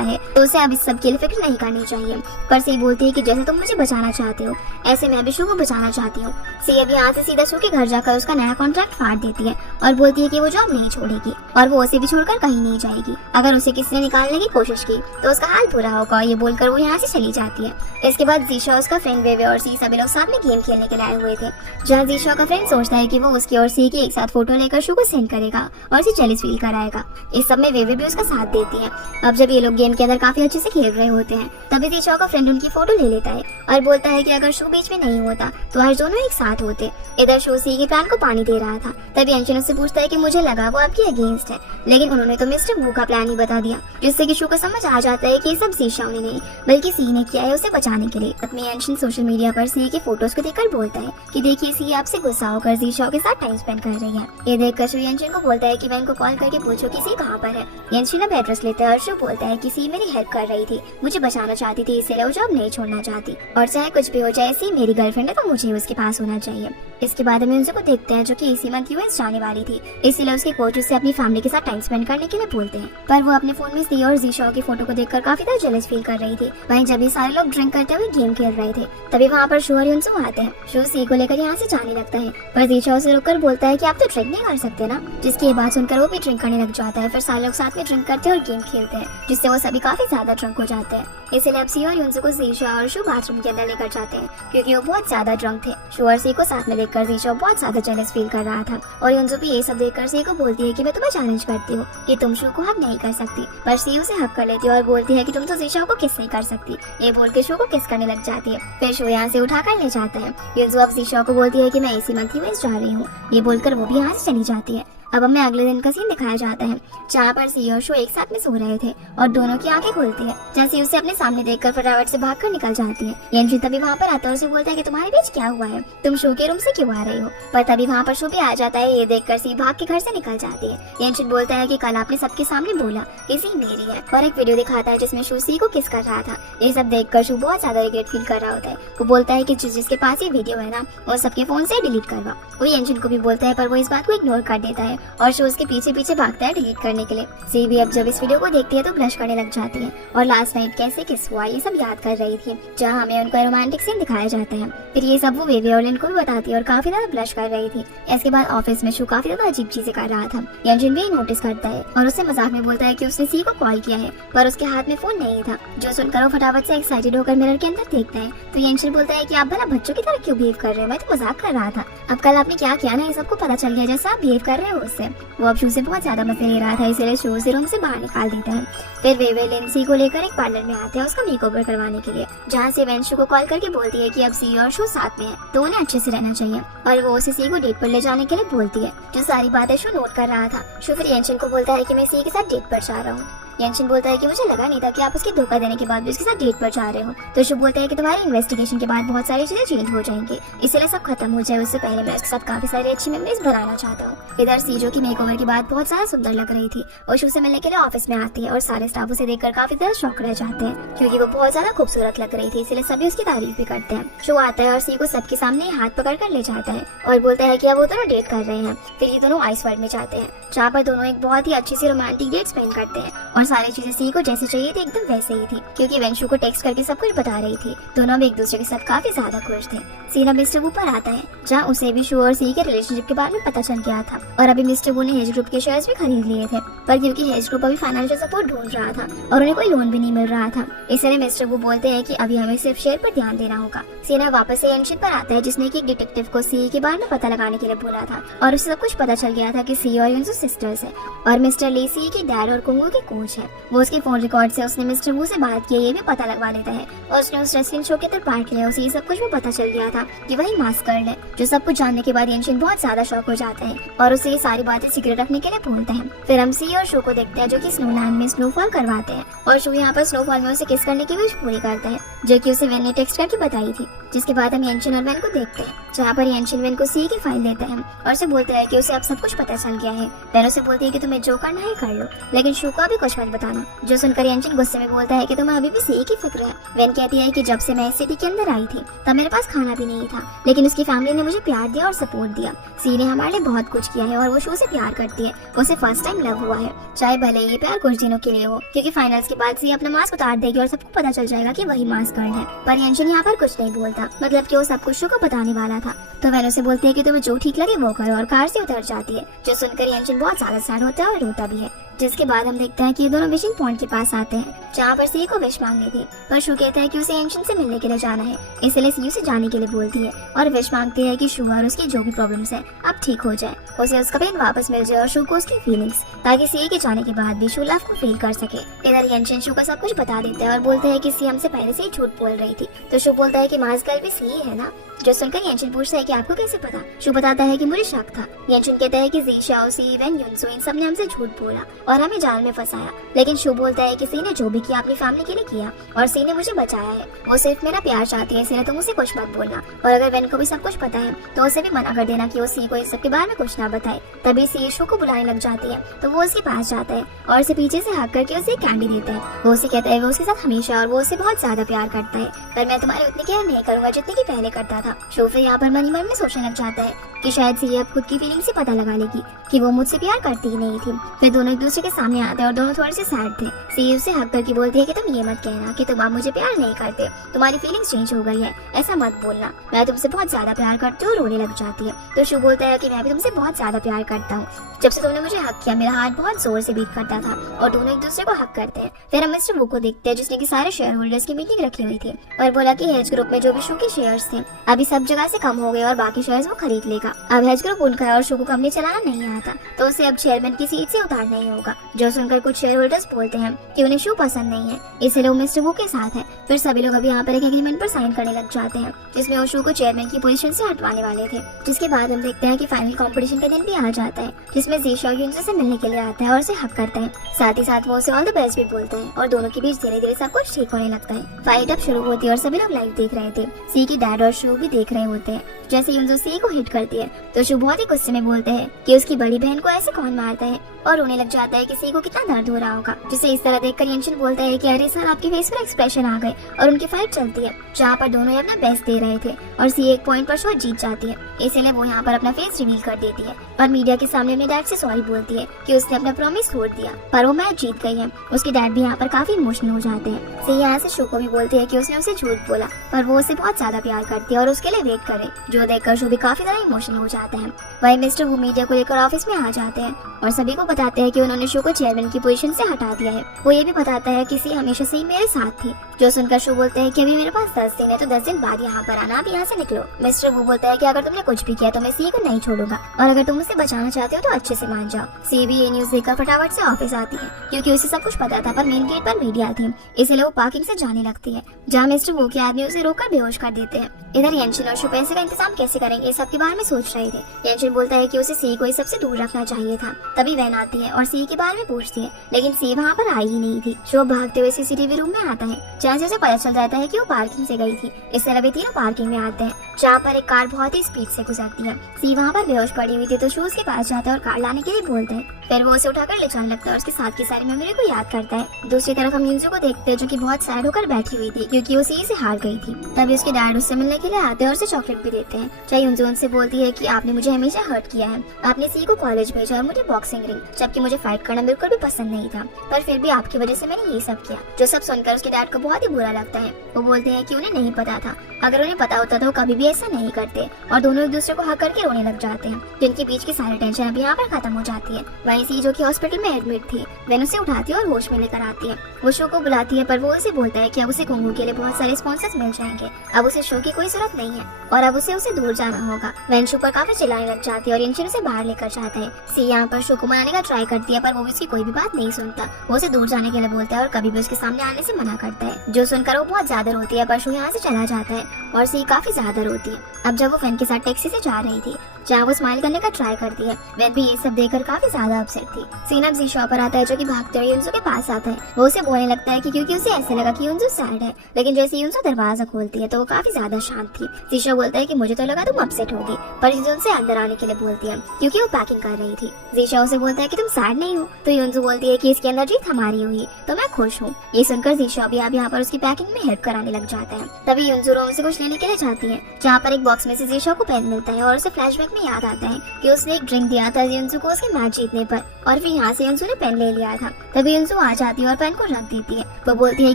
है, तो उसे अब इस सब की फिक्र नहीं करनी चाहिए। पर सी बोलती है कि जैसे तुम मुझे बचाना चाहते हो ऐसे मैं भी शो को बचाना चाहती हूँ। सी अब यहाँ से सीधा शो के घर जाकर उसका नया कॉन्ट्रैक्ट फाड़ देती है और बोलती है कि वो जॉब नहीं छोड़ेगी और वो उसे भी छोड़कर कहीं नहीं जाएगी। अगर उसे किसी ने निकालने की कोशिश की तो उसका हाल बुरा होगा, ये बोलकर वो यहाँ से चली जाती है। इसके बाद जीशा, उसका फ्रेंड वेवे और सी सभी लोग साथ में गेम खेलने के लिए आए हुए थे, जहाँ जीशा का फ्रेंड सोचता है कि वो उसकी और सी की एक साथ फोटो लेकर शो को सेंड करेगा और उसे जेलस फील कराएगा। इस सब में वेवे भी उसका साथ देती है। अब जब ये लोग गेम के अंदर काफी अच्छे से खेल रहे होते हैं तभी जीशा का फ्रेंड उनकी फोटो ले लेता है और बोलता है कि अगर शो बीच में नहीं होता तो आज दोनों एक साथ होते। इधर शो सी के प्लान को पानी दे रहा था, तभी यंशिन उससे पूछता है कि मुझे लगा वो आपके अगेंस्ट है, लेकिन उन्होंने तो मिस्टर वू का प्लान ही बता दिया, जिससे कि शो को समझ आ जाता है कि ये सब जीशा ने नहीं बल्कि सी ने किया है उसे बचाने के लिए। अपने यंशिन सोशल मीडिया पर सी के फोटोज को देखकर बोलता है कि देखिए सी आपसे गुस्सा होकर जीशा के साथ टाइम स्पेंड कर रही है। ये देखकर शो यंशिन को बोलता है कि मैं इनको कॉल करके पूछो कि सी कहाँ पर है। यंशिन अब एड्रेस लेता है और शो बोलता है कि सी मेरी हेल्प कर रही थी, मुझे बचाना चाहती थी, इसलिए वो जॉब नहीं छोड़ना चाहती और चाहे कुछ भी हो जाए सी मेरी गर्लफ्रेंड है तो मुझे उसके पास होना चाहिए। इसके बाद हम उनको देखते हैं जो कि इसी मंथ यूएस जाने वाली थी, इसलिए उसके कोच उससे अपनी फैमिली के साथ टाइम स्पेंड करने के लिए बोलते हैं, पर वो अपने फोन में सी और जीशा की फोटो को देखकर काफी ज्यादा जेलस फील कर रही थी। वहीं जब ये सारे लोग ड्रिंक करते हुए गेम खेल रहे थे तभी वहाँ पर शो और युनसो आते हैं। शो सी को लेकर यहाँ से जाने लगता है, पर जीशा उसे रोककर बोलता है कि आप तो ड्रिंक नहीं कर सकते ना, जिसकी ये बात सुनकर वो भी ड्रिंक करने लग जाता है। फिर सारे लोग साथ में ड्रिंक करते हैं और गेम खेलते हैं, जिससे वो सभी काफी ज्यादा ड्रंक हो जाते हैं। इसलिए अब सी और युनसो को जीशा और शो बाथरूम के अंदर लेकर जाते हैं क्योंकि वो बहुत ज्यादा ड्रंक थे। शो और सी को साथ में देखकर जीशा बहुत ज्यादा जेलस फील कर रहा था और युनसो भी ये सब देखकर सी को बोलती है कि मैं तुम्हें चैलेंज करती हूँ कि तुम शो को हक नहीं कर सकती, पर सी उसे हक कर लेती है और बोलती है कि तुम तो जीशा को किस नहीं कर सकती। ये बोल के शो को किस करने लग जाती है। फिर शो यहाँ से उठा कर ले जाता है। युनसो अब जीशा को बोलती है कि मैं इसी मंथ यूएस जा रही हूँ, ये बोलकर वो भी यहाँ से चली जाती है। अब हमें अगले दिन का सीन दिखाया जाता है जहाँ पर सी और शो एक साथ में सो रहे थे और दोनों की आंखें खुलती है। जैसे उसे अपने सामने देखकर फटाफट से भागकर निकल जाती है। यंशिन तभी वहाँ पर आता है और उसे बोलता है कि तुम्हारे बीच क्या हुआ है, तुम शो के रूम से क्यों आ रही हो, पर तभी वहाँ पर शो भी आ जाता है। ये देखकर सी भाग के घर से निकल जाती है। यंशिन बोलता है कि कल आपने सबके सामने बोला कि सी मेरी है और एक वीडियो दिखाता है जिसमें शो सी को किस कर रहा था। ये सब देखकर शो बहुत ज्यादा रिग्रेट फील कर रहा होता है। वो बोलता है कि जिसके पास ये वीडियो है ना वो सबके फोन से डिलीट करवा। वो यंशिन को भी बोलता है पर वो इस बात को इग्नोर कर देता है और शो उसके पीछे पीछे भागता है डिलीट करने के लिए। सी भी अब जब इस वीडियो को देखती है तो ब्लश करने लग जाती है और लास्ट नाइट कैसे किस हुआ ये सब याद कर रही थी, जहाँ हमें उनका रोमांटिक सीन दिखाया जाता है। फिर ये सब वो वेवे और लिन को भी बताती है और काफी ज्यादा ब्लश कर रही थी। इसके बाद ऑफिस में शो काफी ज्यादा अजीब चीजें कर रहा था। यंशिन भी नोटिस करता है और उससे मजाक में बोलता है कि उसने सी को कॉल किया है पर उसके हाथ में फोन नहीं था, जो सुनकर वो फटाफट से एक्साइटेड होकर मिरर के अंदर देखता है। तो यंशिन बोलता है कि आप भला बच्चों की तरह क्यों बिहेव कर रहे हो, मैं तो मजाक कर रहा था, अब कल आपने क्या किया ना ये सबको पता चल गया जैसा आप बिहेव कर रहे हो उससे। वो अब शो से बहुत ज्यादा मजे ले रहा था, इसलिए शो से रूम से बाहर निकाल देता है। फिर वेवे लिन सी को लेकर एक पार्लर में आते हैं उसका मेकओवर करवाने के लिए, जहाँ से वेन शो को कॉल करके बोलती है कि अब सी और शो साथ में है तो उन्हें अच्छे से रहना चाहिए और वो उसे सी को डेट पर ले जाने के लिए बोलती है। जो सारी बातें शो नोट कर रहा था। शो फिर यंशिन को बोलता है कि मैं सी के साथ डेट पर जा रहा हूँ। यंशिन बोलता है कि मुझे लगा नहीं था कि आप उसके धोखा देने के बाद भी उसके साथ डेट पर जा रहे हो। तो शो बोलता है कि तुम्हारी इन्वेस्टिगेशन के बाद बहुत सारी चीजें चेंज हो जाएंगी, इसलिए सब खत्म हो जाए उससे पहले मैं उसके साथ काफी सारी अच्छी मेमोरीज बनाना चाहता हूँ। इधर सी जो की मेकओवर के बाद बहुत ज्यादा सुंदर लग रही थी और शो से मिलने के लिए ऑफिस में आती है और सारे स्टाफ उसे देखकर काफी ज्यादा शॉक रह जाते हैं क्योंकि वो बहुत ज्यादा खूबसूरत लग रही थी, इसलिए सभी उसकी तारीफ भी करते हैं। शो आता है और सी को सबके सामने हाथ पकड़ कर ले जाता है और बोलता है कि अब वो दोनों डेट कर रहे हैं। फिर ये दोनों आइस वर्ल्ड में जाते हैं जहाँ पर दोनों एक बहुत ही अच्छी सी रोमांटिक डेट स्पेंड करते हैं और सारी चीजें सी को जैसे चाहिए थी एकदम वैसे ही थी, क्योंकि वेंशु को टेक्स्ट करके सब कुछ बता रही थी। दोनों भी एक दूसरे के साथ काफी ज्यादा खुश थे। सीन अब मिस्टर वू पर आता है, जहाँ उसे भी शू और सी के रिलेशनशिप के बारे में पता चल गया था और अभी मिस्टर वू ने हेज ग्रुप के शेयर्स भी खरीद लिए थे, पर क्योंकि हेज ग्रुप अभी फाइनेंशियल सपोर्ट ढूंढ रहा था और उन्हें कोई लोन भी नहीं मिल रहा था, इसलिए मिस्टर वू बोलते हैं कि अभी हमें सिर्फ शेयर पर ध्यान देना होगा। सीना वापस से एंशिन पर आता है, जिसने कि एक डिटेक्टिव को सी के बारे में पता लगाने के लिए बोला था और उसे सब कुछ पता चल गया था कि सी और युनसू सिस्टर्स है और मिस्टर ली सी के डैड और कुंगू के कोच है। वो उसके फोन रिकॉर्ड से उसने मिस्टर वू से बात की ये भी पता लगवा लेता है और उसने उस रेसलिंग शो के अंदर पार्ट लिया। उसे ये सब कुछ भी पता चल गया था कि वही मास्क गर्ल है। जो सब कुछ जानने के बाद एंशिन बहुत ज्यादा शॉक हो जाता है और उसे ये सारी बातें सीक्रेट रखने के लिए बोलते हैं। फिर हम सी और शो को देखते हैं जो कि स्नोलैंड में स्नोफॉल करवाते हैं और शो यहाँ पर स्नोफॉल में उसे किस करने की विश पूरी करता है, जो कि उसे वेन ने टेक्स्ट करके बताई थी। जिसके बाद हम एंशिन और वेन को देखते हैं, जहाँ पर एंशिन वेन को सी की फाइल देते हैं और उसे बोलते हैं कि उसे अब सब कुछ पता चल गया है। वेन उसे बोलती है कि तुम्हें जो करना है कर लो, लेकिन शो को अभी कुछ मत बताना। जो सुनकर एंशिन गुस्से में बोलता है कि तुम्हें अभी भी सी की फिक्र है। वेन कहती है कि जब से मैं इस सिटी के अंदर आई थी तब मेरे पास खाना भी नहीं था, लेकिन उसकी फैमिली ने मुझे प्यार दिया और सपोर्ट दिया। सी ने हमारे लिए बहुत कुछ किया है और वो शो से प्यार करती है। उसे फर्स्ट टाइम लव हुआ है, चाहे भले ये प्यार कुछ दिनों के लिए हो, क्योंकि फाइनल्स के बाद सी अपना मास्क उतार देगी और सबको पता चल जाएगा कि वही मास्क गर्ल है। पर एंशिन यहाँ पर कुछ नहीं बोलता, मतलब कि वो सब कुछ शो को बताने वाला था। तो वेन उसे बोलती है कि तुम्हें जो ठीक लगे वो करो और कार से उतर जाती है। जो सुनकर एंशिन बहुत ज्यादा सैड होता है और रोता भी है। जिसके बाद हम देखते हैं कि ये दोनों विशिंग पॉइंट के पास आते हैं, जहाँ पर सी को विश मांगनी थी, पर शू कहता है कि उसे एंशिन से मिलने के लिए जाना है, इसलिए सी उसे जाने के लिए बोलती है और विश मांगती है कि शू और उसकी जो भी प्रॉब्लम्स है अब ठीक हो जाए, उसे उसका पेन वापस मिल जाए और शू को उसकी फीलिंग्स, ताकि सी के जाने के बाद भी शू लव को फील कर सके। इधर एंशिन शू का सब कुछ बता देता है और बोलते हैं कि सी हमसे पहले से ही झूठ बोल रही थी। तो शू बोलता है कि मास्क गर्ल भी सी है ना। जो सुनकर एंशिन पूछता है कि आपको कैसे पता। शू बताता है कि मुझे शक था। एंशिन कहता है कि जी शाओ, सी, वेन, युनसू इन सब ने हमसे झूठ बोला और हमें जाल में फंसाया, लेकिन शू बोलता है कि सी ने जो भी किया अपनी फैमिली के लिए किया और सी ने मुझे बचाया है। वो सिर्फ मेरा प्यार चाहती है, इसलिए तुम उसे कुछ मत बोलना और अगर वेन को भी सब कुछ पता है तो उसे भी मना कर देना कि वो सी को इस सब के बारे में कुछ ना बताए। तभी सी शू को बुलाने लग जाती है तो वो उसके पास जाता है और उसे पीछे से हक करके उसे कैंडी देता है। वो उसे कहता है वो उसके साथ हमेशा और वो उसे बहुत ज्यादा प्यार करता है, पर मैं तुम्हारी उतनी केयर नहीं करूंगा जितनी की पहले करता था। शो फिर यहाँ पर मन ही मन में सोचने लग जाता है कि शायद सी अब खुद की फीलिंग से पता लगा लेगी कि वो मुझसे प्यार करती ही नहीं थी। फिर दोनों एक दूसरे के सामने आते हैं और दोनों थोड़े से सैड थे। सी उसे हक करके बोलती है कि तुम ये मत कहना कि तुम अब मुझे प्यार नहीं करते, तुम्हारी फीलिंग्स चेंज हो गई है, ऐसा मत बोलना, मैं तुमसे बहुत ज्यादा प्यार करती हूँ। रोने लग जाती है। तो शू बोलता है कि मैं भी तुमसे बहुत ज्यादा प्यार करता हूँ, जब से तुमने मुझे हक किया मेरा हाथ बहुत जोर से बीट करता था। और दोनों एक दूसरे को हक करते हैं। फिर हम मिस्टर वू को देखते हैं, जिसने की सारे शेयर होल्डर्स की मीटिंग रखी हुई थी और बोला कि हेज ग्रुप में जो भी शू के शेयर्स थे अभी सब जगह से कम हो गए और बाकी शेयर्स वो खरीद लेगा। अब हेज ग्रुप उनका है और शू को कंपनी चलाना नहीं आता, तो उसे अब चेयरमैन की सीट से उतारना ही होगा। जो सुनकर कुछ शेयर होल्डर्स बोलते हैं कि उन्हें शू पसंद नहीं है, इसलिए वो मिस्टर वू के साथ है। फिर सभी लोग अब यहाँ पर एक एग्रीमेंट पर साइन करने लग जाते हैं, जिसमें वो शू को चेयरमैन की पोजीशन से हटवाने वाले थे। जिसके बाद हम देखते हैं कि फाइनल कंपटीशन का दिन भी आ जाता है, जिसमें जी शाओ युनसू से मिलने के लिए आता है और उसे हक करता है। साथ ही साथ वो उसे ऑल द बेस्ट भी बोलते हैं और दोनों के बीच धीरे धीरे सब कुछ ठीक होने लगता है। फाइट अब शुरू होती है और सभी लोग लाइव देख रहे थे। सी की डैड और शू भी देख रहे होते हैं। जैसे युनसू सी को हिट करती है तो शू बहुत ही गुस्से में बोलते हैं कि उसकी बड़ी बहन को ऐसे कौन मारता है और रोने लग जाता है कि सी को कितना दर्द हो रहा होगा। जिसे इस तरह देखकर एंशिन बोलता है कि अरे सर आपके फेस पर एक्सप्रेशन आ गए और उनकी फाइट चलती है, जहाँ पर दोनों अपना बेस्ट दे रहे थे और सी एक पॉइंट पर शो जीत जाती है, इसलिए वो यहाँ पर अपना फेस रिवील कर देती है और मीडिया के सामने अपने डैड से सॉरी बोलती है कि उसने अपना प्रॉमिस तोड़ दिया, पर वो मैच जीत गई है। उसके डैड भी यहाँ पर काफी इमोशनल हो जाते हैं। सी यहाँ से शो को भी बोलती है कि उसने उसे झूठ बोला, पर वो उसे बहुत ज्यादा प्यार करती है और उसके लिए वेट करे, जो देखकर शो भी काफी ज्यादा इमोशनल हो जाते हैं। वही मिस्टर वू मीडिया को लेकर ऑफिस में आ जाते हैं और सभी को बताते हैं कि उन्होंने शो को चेयरमैन की पोजीशन से हटा दिया है। वो ये भी बताता है कि सी हमेशा से ही मेरे साथ थी। जो सुनकर शो बोलते हैं कि अभी मेरे पास 10 दिन है, तो 10 दिन बाद यहाँ पर आना, आप यहाँ से निकलो। मिस्टर वू बोलता है कि अगर तुमने कुछ भी किया तो मैं सी को नहीं छोड़ूंगा और अगर तुम उसे बचाना चाहते हो तो अच्छे से मान जाओ। सी भी ये न्यूज देखकर फटाफट से ऑफिस आती है, क्योंकि उसे सब कुछ पता था, पर मेन गेट पर मीडिया थी, इसलिए वो पार्किंग से जाने लगती है, जहाँ मिस्टर वू के आदमी उसे रोककर बेहोश कर देते हैं। इधर एंशिन और शो पैसे का इंतजाम कैसे करेंगे इस सब के बारे में सोच रहे थे। एंशिन बोलता है कि उसे सी को इस सबसे दूर रखना चाहिए था। तभी वैन आती है और सी के बारे में पूछती है, लेकिन सी वहाँ पर आई ही नहीं थी। शो भागते हुए सीसीटीवी रूम में आता है, जहाँ से उसे पता चल जाता है कि वो पार्किंग से गई थी। इस तरह वे तीनों पार्किंग में आते हैं, जहाँ पर एक कार बहुत ही स्पीड से गुजरती है। सी वहाँ पर बेहोश पड़ी हुई थी, तो शो उसके पास जाता है और कार लाने के लिए बोलते हैं। फिर वो उसे उठाकर ले जाने लगता है और उसके साथ की सारी मेमोरी को याद करता है। दूसरी तरफ हम युनसू को देखते हैं, जो कि बहुत सैड होकर बैठी हुई थी, क्योंकि वो सी से हार गई थी। तभी उसके डैड उससे मिलने के लिए आते हैं और उसे चॉकलेट भी देते हैं। चाहे युनसू उनसे बोलती है कि आपने मुझे हमेशा हर्ट किया है, आपने सी को कॉलेज भेजा और मुझे बॉक्सिंग रिंग जबकि मुझे फाइट करना बिल्कुल भी पसंद नहीं था, पर फिर भी आपकी वजह से मैंने ये सब किया। जो सब सुनकर उसके डैड को बहुत ही बुरा लगता है। वो बोलते हैं कि उन्हें नहीं पता था, अगर उन्हें पता होता तो वो कभी भी ऐसा नहीं करते, और दोनों एक दूसरे को हक करके रोने लग जाते हैं। जिनके बीच की सारी टेंशन अभी यहाँ पर खत्म हो जाती है। वहीं सी जो कि हॉस्पिटल में एडमिट थी, वैन उसे उठाती है और होश में लेकर आती है। वो शो को बुलाती है, पर वो उसे बोलता है कि अब उसे कुंगू के लिए बहुत सारे स्पॉन्सर्स मिल जाएंगे, अब उसे शो की कोई जरूरत नहीं है और अब उसे दूर जाना होगा। वैन शो पर काफी चिल्लाने लग जाती है और इंशन उसे बाहर लेकर जाता है। सी यहाँ पर शो को मनाने का ट्राई करती है, पर वो उसकी कोई भी बात नहीं सुनता। वो उसे दूर जाने के लिए बोलता है और कभी भी उसके सामने आने से मना करता है, जो सुनकर वो बहुत ज्यादा रोती है। पर शो यहाँ से चला जाता है और सी काफी ज्यादा रोती है। अब जब वो फैन के साथ टैक्सी से जा रही थी, जहाँ वो स्माइल करने का ट्राई करती है, वैन भी ये सब देखकर काफी ज्यादा अपसेट थी। सीन अब जीशा पर आता है, जो कि भागते हुए युनसो के पास आता है। वो उसे बोलने लगता है कि क्योंकि उसे ऐसे लगा कि युनसो सैड है, लेकिन जैसे युनसो दरवाजा खोलती है तो वो काफी ज्यादा शांत थी। जीशा बोलता है कि मुझे तो लगा तुम अपसेट होगी, पर युनसो उसे अंदर आने के लिए बोलती है क्योंकि वो पैकिंग कर रही थी। जीशा उसे बोलता है कि तुम सैड नहीं हो, तो युनसो बोलती है कि इसके अंदर जीत हमारी हुई तो मैं खुश हूँ। ये सुनकर जीशा भी अब यहाँ पर उसकी पैकिंग में हेल्प कराने लग जाता है। तभी युनसो रोम से कुछ लेने के लिए जाती है, जहाँ पर एक बॉक्स में से जीशा को पेन मिलता है और उसे फ्लैशबैक में याद आता है कि उसने एक ड्रिंक दिया था युनसो को उसके मैच जीतने पर, और फिर यहाँ से युनसो ने पेन ले लिया था। तभी युनसो आ जाती है और पेन को रख देती है। वो बोलती है